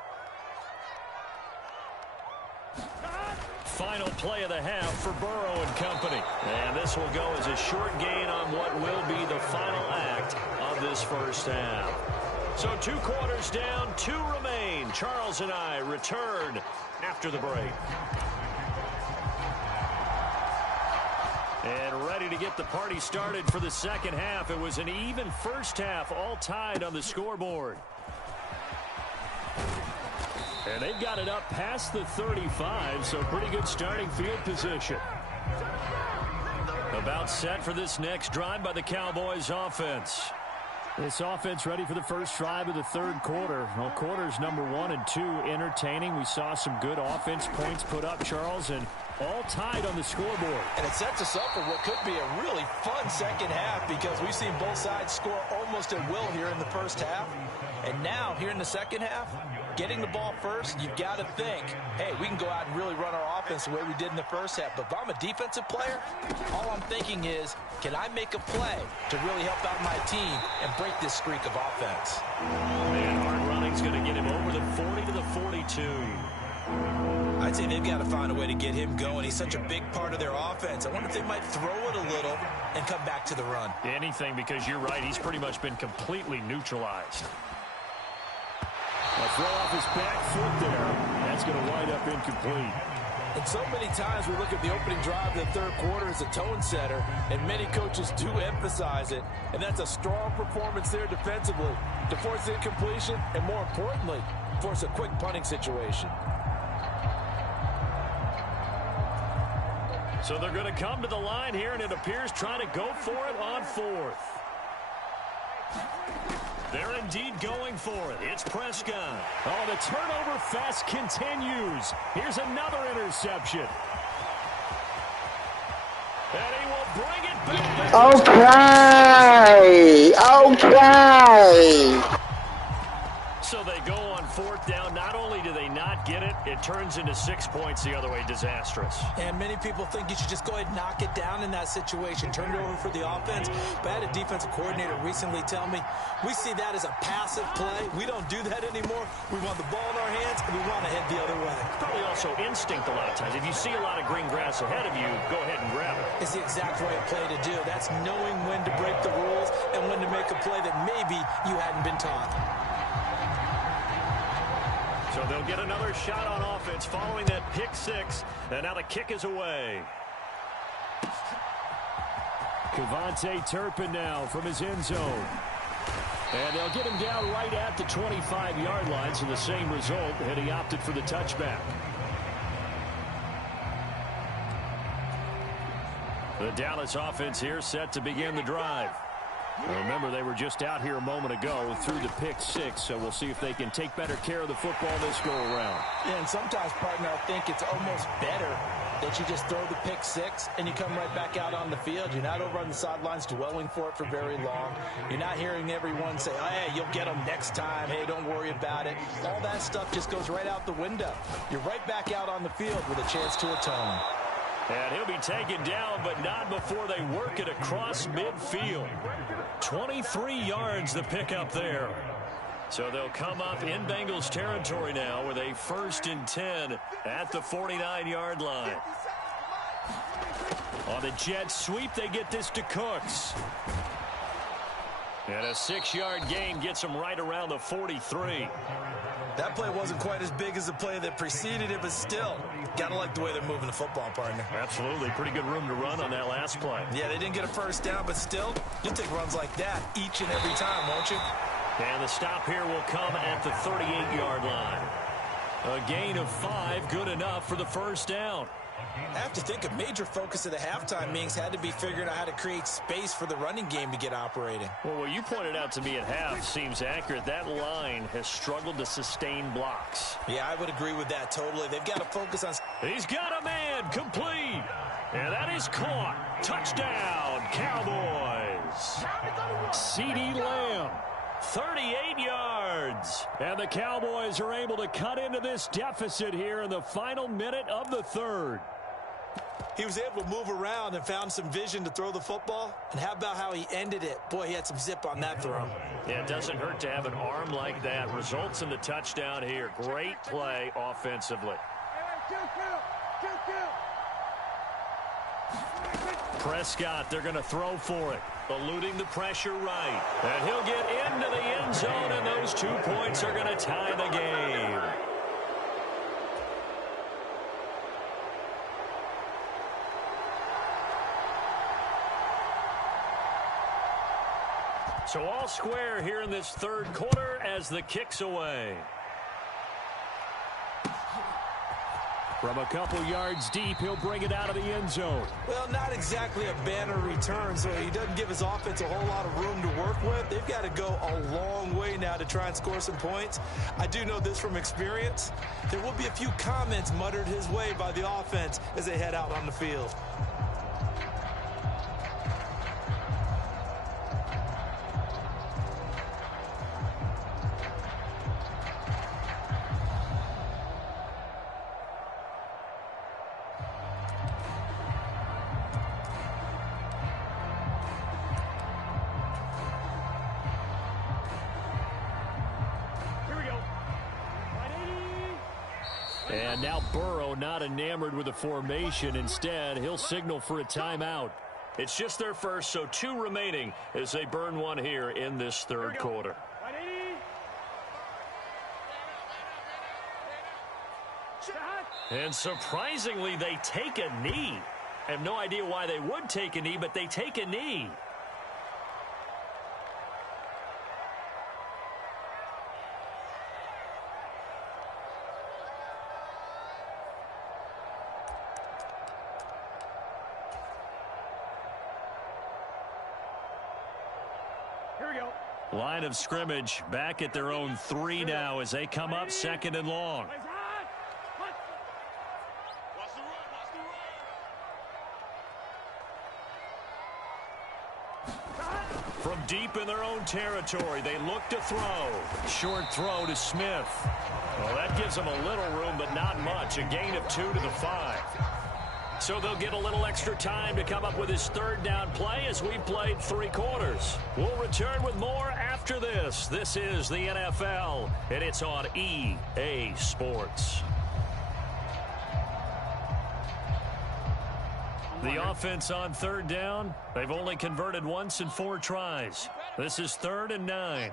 Final play of the half for Burrow and company. And this will go as a short gain on what will be the final act of this first half. So 2 quarters down, 2 remain. Charles and I return after the break. And ready to get the party started for the second half. It was an even first half, all tied on the scoreboard. And they've got it up past the 35, so pretty good starting field position. About set for this next drive by the Cowboys offense. This offense ready for the first drive of the third quarter. Well, quarters number 1 and 2 entertaining. We saw some good offense points put up, Charles, and all tied on the scoreboard. And it sets us up for what could be a really fun second half because we've seen both sides score almost at will here in the first half. And now, here in the second half, getting the ball first, you've got to think, hey, we can go out and really run our offense the way we did in the first half. But if I'm a defensive player, all I'm thinking is, can I make a play to really help out my team and break this streak of offense? And hard running's going to get him over the 40 to the 42. I'd say they've got to find a way to get him going. He's such a big part of their offense. I wonder if they might throw it a little and come back to the run. Anything, because you're right. He's pretty much been completely neutralized. A throw off his back foot there. That's going to wind up incomplete. And so many times we look at the opening drive of the third quarter as a tone setter, and many coaches do emphasize it. And that's a strong performance there defensively to force incompletion and, more importantly, force a quick punting situation. So they're going to come to the line here, and it appears trying to go for it on fourth. They're indeed going for it. It's Prescott. Oh, the turnover fest continues. Here's another interception. And he will bring it back. Okay. So they go on fourth down. Not only do they not get it, it turns into 6 points the other way. Disastrous. And many people think you should just go ahead and knock it down in that situation. Turn it over for the offense. But I had a defensive coordinator recently tell me, we see that as a passive play. We don't do that anymore. We want the ball in our hands, and we want to head the other way. Probably also instinct a lot of times. If you see a lot of green grass ahead of you, go ahead and grab it. It's the exact right play to do. That's knowing when to break the rules and when to make a play that maybe you hadn't been taught. So they'll get another shot on offense following that pick six, and now the kick is away. Kevontae Turpin now from his end zone. And they'll get him down right at the 25-yard line, so the same result, and he opted for the touchback. The Dallas offense here set to begin the drive. Remember, they were just out here a moment ago through the pick six, so we'll see if they can take better care of the football this go-around. Yeah, and sometimes, partner, I think it's almost better that you just throw the pick six and you come right back out on the field. You're not over on the sidelines dwelling for it for very long. You're not hearing everyone say, oh, hey, you'll get them next time. Hey, don't worry about it. All that stuff just goes right out the window. You're right back out on the field with a chance to atone. And he'll be taken down, but not before they work it across midfield. 23 yards the pickup there. So they'll come up in Bengals territory now with a 1st and 10 at the 49-yard line. On the jet sweep, they get this to Cooks. And a 6-yard gain gets them right around the 43. That play wasn't quite as big as the play that preceded it, but still, got to like the way they're moving the football, partner. Absolutely. Pretty good room to run on that last play. Yeah, they didn't get a first down, but still, you'll take runs like that each and every time, won't you? And the stop here will come at the 38-yard line. A gain of 5, good enough for the first down. I have to think a major focus of the halftime meetings had to be figuring out how to create space for the running game to get operating. Well, what you pointed out to me at half seems accurate. That line has struggled to sustain blocks. Yeah, I would agree with that totally. They've got to focus on... He's got a man complete. And that is caught. Touchdown, Cowboys. CeeDee Lamb. 38 yards. And the Cowboys are able to cut into this deficit here in the final minute of the third. He was able to move around and found some vision to throw the football. And how about how he ended it? Boy, he had some zip on that throw. Yeah, it doesn't hurt to have an arm like that. Results in the touchdown here. Great play offensively. Prescott, they're going to throw for it. Eluding the pressure right. And he'll get into the end zone, and those 2 points are going to tie the game. So all square here in this third quarter as the kick's away. From a couple yards deep, he'll bring it out of the end zone. Well, not exactly a banner return, so he doesn't give his offense a whole lot of room to work with. They've got to go a long way now to try and score some points. I do know this from experience. There will be a few comments muttered his way by the offense as they head out on the field. And now Burrow not enamored with the formation. Instead, he'll signal for a timeout. It's just their first, so 2 remaining as they burn one here in this third quarter. And surprisingly, they take a knee. I have no idea why they would take a knee, but they take a knee. Line of scrimmage back at their own 3 now as they come up 2nd and long. From deep in their own territory, they look to throw. Short throw to Smith. Well, that gives them a little room, but not much. A gain of 2 to the 5. So they'll get a little extra time to come up with his third down play as we played 3 quarters. We'll return with more after this. This is the NFL, and it's on EA Sports. The offense on third down, they've only converted once in 4 tries. This is 3rd and 9.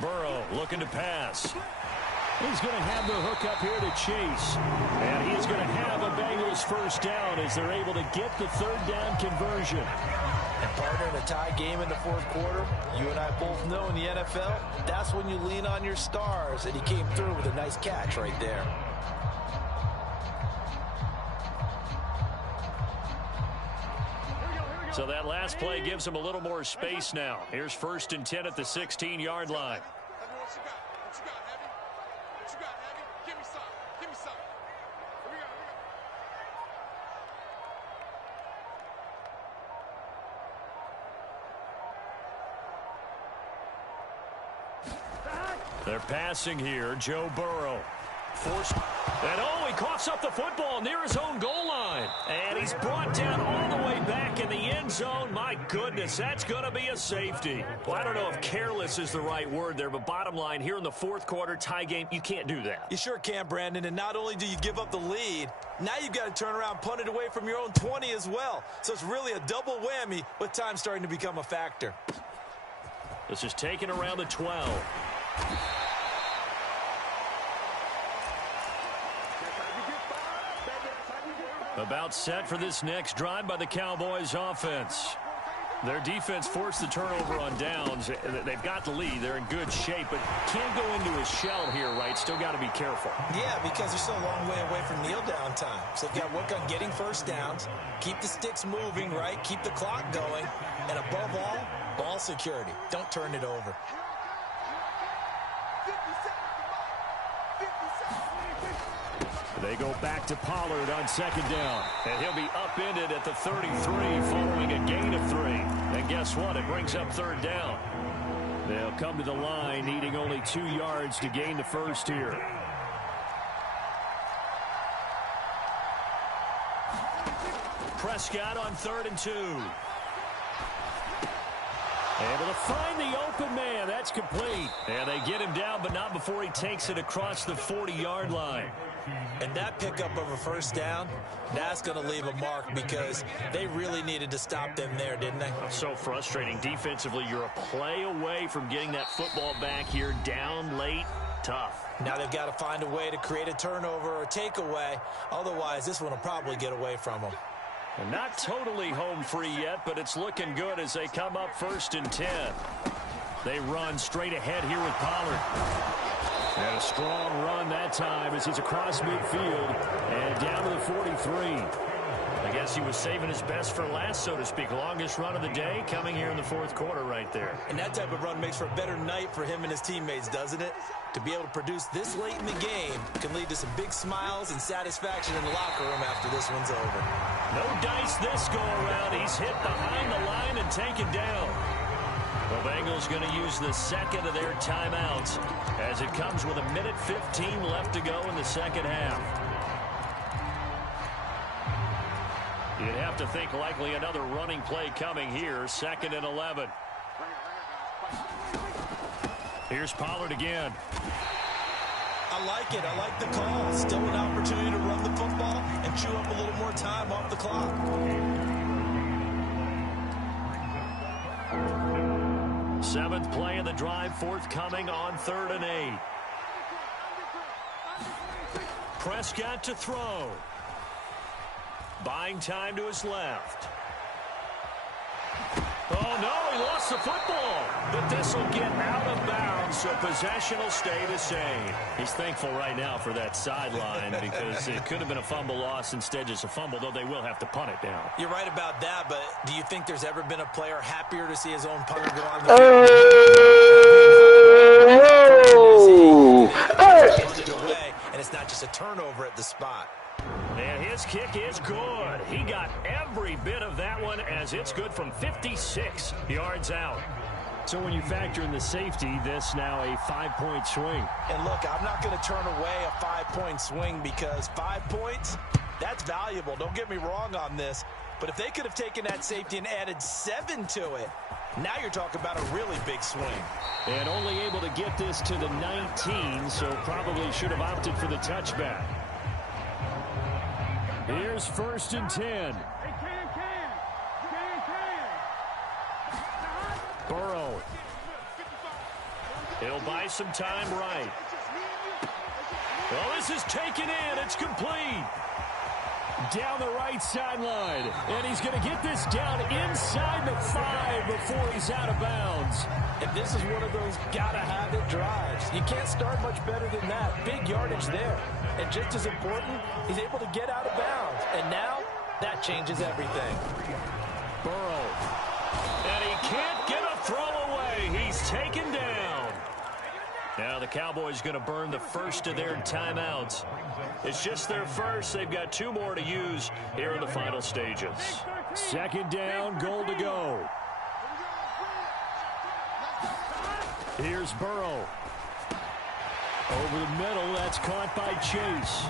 Burrow looking to pass. He's going to have the hook up here to Chase. And he's going to have a Bengals first down as they're able to get the third down conversion. And partner, in a tie game in the 4th quarter, you and I both know in the NFL, that's when you lean on your stars. And he came through with a nice catch right there. So that last play gives him a little more space now. Here's 1st and 10 at the 16-yard line. They're passing here. Joe Burrow. Forced. And he coughs up the football near his own goal line. And he's brought down all the way back in the end zone. My goodness, that's going to be a safety. Well, I don't know if careless is the right word there, but bottom line, here in the 4th quarter, tie game, you can't do that. You sure can, Brandon. And not only do you give up the lead, now you've got to turn around, punt it away from your own 20 as well. So it's really a double whammy with time starting to become a factor. This is taken around the 12. About set for this next drive by the Cowboys offense. Their defense forced the turnover on downs. They've got the lead. They're in good shape, but can't go into a shell here, right? Still got to be careful. Yeah, because they're still a long way away from kneel down time. So they've got to work on getting first downs, keep the sticks moving, right? Keep the clock going. And above all, ball security. Don't turn it over. They go back to Pollard on 2nd down. And he'll be upended at the 33 following a gain of 3. And guess what? It brings up 3rd down. They'll come to the line needing only 2 yards to gain the first here. Prescott on 3rd and 2. Able to find the open man. That's complete. And they get him down, but not before he takes it across the 40-yard line. And that pickup of a first down, that's going to leave a mark because they really needed to stop them there, didn't they? So frustrating. Defensively, you're a play away from getting that football back here down late. Tough. Now they've got to find a way to create a turnover or takeaway. Otherwise, this one will probably get away from them. And not totally home free yet, but it's looking good as they come up 1st and 10. They run straight ahead here with Pollard. And a strong run that time as he's across midfield and down to the 43. I guess he was saving his best for last, so to speak. Longest run of the day coming here in the 4th quarter right there. And that type of run makes for a better night for him and his teammates, doesn't it? To be able to produce this late in the game can lead to some big smiles and satisfaction in the locker room after this one's over. No dice this go around. He's hit behind the line and taken down. The Bengals going to use the second of their timeouts as it comes with 1:15 left to go in the second half. You'd have to think likely another running play coming here. 2nd and 11. Here's Pollard again. I like it. I like the call. Still an opportunity to run the football and chew up a little more time off the clock. Seventh play of the drive forthcoming on 3rd and 8. Prescott to throw. Buying time to his left. Oh, no, he lost the football. But this will get out of bounds, so possession will stay the same. He's thankful right now for that sideline because it could have been a fumble loss. Instead, just a fumble, though they will have to punt it down. You're right about that, but do you think there's ever been a player happier to see his own punter go on the field? And it's not just a turnover at the spot. And his kick is good. He got every bit of that one as it's good from 56 yards out. So when you factor in the safety, this now a 5-point swing. And look, I'm not going to turn away a 5-point swing because 5 points, that's valuable. Don't get me wrong on this. But if they could have taken that safety and added 7 to it, now you're talking about a really big swing. And only able to get this to the 19, so probably should have opted for the touchback. Here's 1st and 10. Burrow. He'll buy some time right. Well, this is taken in. It's complete. Down the right sideline. And he's going to get this down inside the 5 before he's out of bounds. And this is one of those gotta-have-it drives. You can't start much better than that. Big yardage there. And just as important, he's able to get out of bounds. And now, that changes everything. Burrow. And he can't get a throw away. He's taken down. Now the Cowboys going to burn the first of their timeouts. It's just their first. They've got 2 more to use here in the final stages. 2nd down, goal to go. Here's Burrow. Over the middle, that's caught by Chase.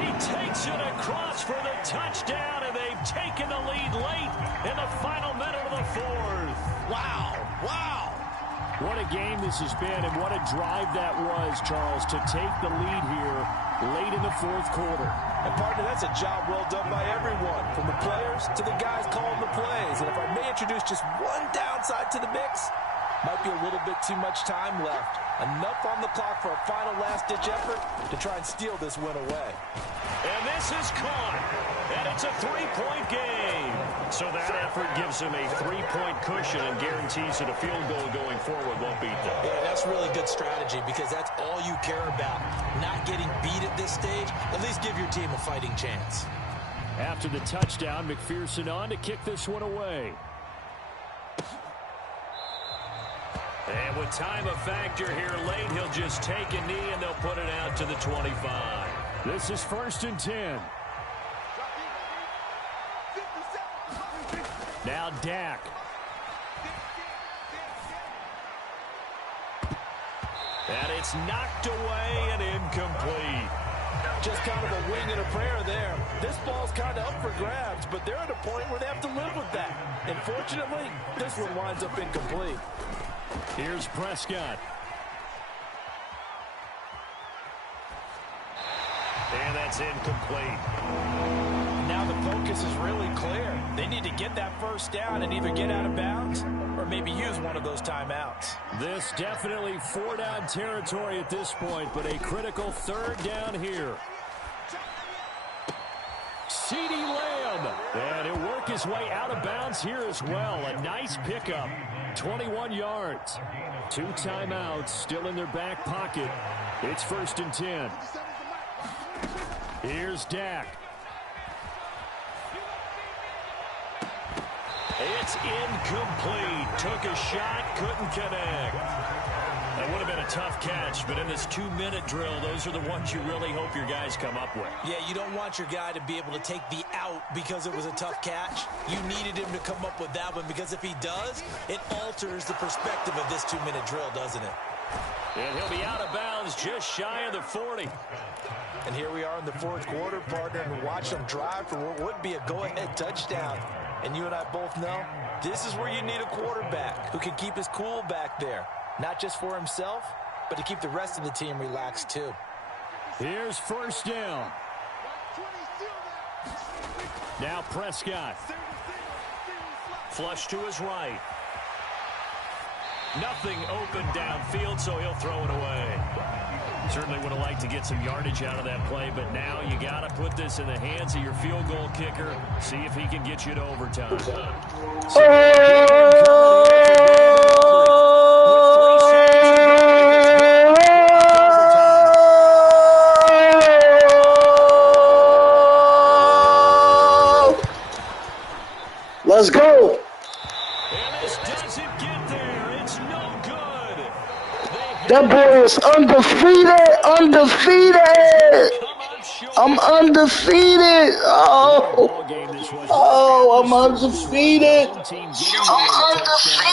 He takes it across for the touchdown, and they've taken the lead late in the final minute of the 4th. Wow, wow. What a game this has been, and what a drive that was, Charles, to take the lead here late in the 4th quarter. And, partner, that's a job well done by everyone, from the players to the guys calling the plays. And if I may introduce just one downside to the mix, might be a little bit too much time left. Enough on the clock for a final last-ditch effort to try and steal this win away. And this is caught. And it's a 3-point game. So that effort gives him a 3-point cushion and guarantees that a field goal going forward won't beat them. Yeah, that's really good strategy because that's all you care about. Not getting beat at this stage. At least give your team a fighting chance. After the touchdown, McPherson on to kick this one away. And with time a factor here late, he'll just take a knee and they'll put it out to the 25. This is 1st and 10. Now Dak. And it's knocked away and incomplete. Just kind of a wing and a prayer there. This ball's kind of up for grabs, but they're at a point where they have to live with that. And fortunately, this one winds up incomplete. Here's Prescott. And that's incomplete. Now the focus is really clear. They need to get that 1st down and either get out of bounds or maybe use one of those timeouts. This definitely 4-down territory at this point, but a critical 3rd down here. CeeDee Lamb. And he'll work his way out of bounds here as well. A nice pickup. 21 yards. 2 timeouts still in their back pocket. It's 1st and 10. Here's Dak. It's incomplete. Took a shot, couldn't connect. That would have been a tough catch, but in this 2-minute drill, those are the ones you really hope your guys come up with. Yeah, you don't want your guy to be able to take the out because it was a tough catch. You needed him to come up with that one because if he does, it alters the perspective of this 2-minute drill, doesn't it? And he'll be out of bounds just shy of the 40. And here we are in the 4th quarter, partner, and watch them drive for what would be a go-ahead touchdown. And you and I both know this is where you need a quarterback who can keep his cool back there. Not just for himself, but to keep the rest of the team relaxed too. Here's 1st down. Now Prescott. Flush to his right. Nothing open downfield, so he'll throw it away. Certainly would have liked to get some yardage out of that play, but now you got to put this in the hands of your field goal kicker. See if he can get you to overtime. Let's go. And this doesn't get there. It's no good. That boy is undefeated. Come up short. I'm undefeated. Oh, I'm undefeated. I'm undefeated.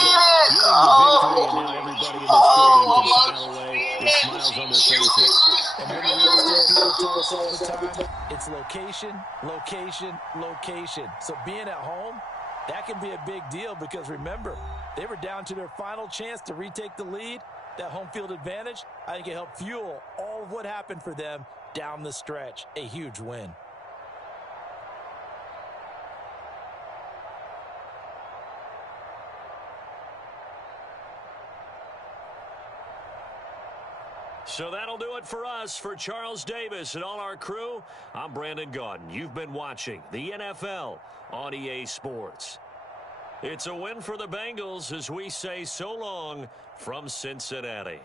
And what do real estate people tell us all the time? It's location, location, location. So being at home, that can be a big deal because remember, they were down to their final chance to retake the lead. That home field advantage, I think it helped fuel all of what happened for them down the stretch. A huge win. So that'll do it for us. For Charles Davis and all our crew, I'm Brandon Gaudin. You've been watching the NFL on EA Sports. It's a win for the Bengals as we say so long from Cincinnati.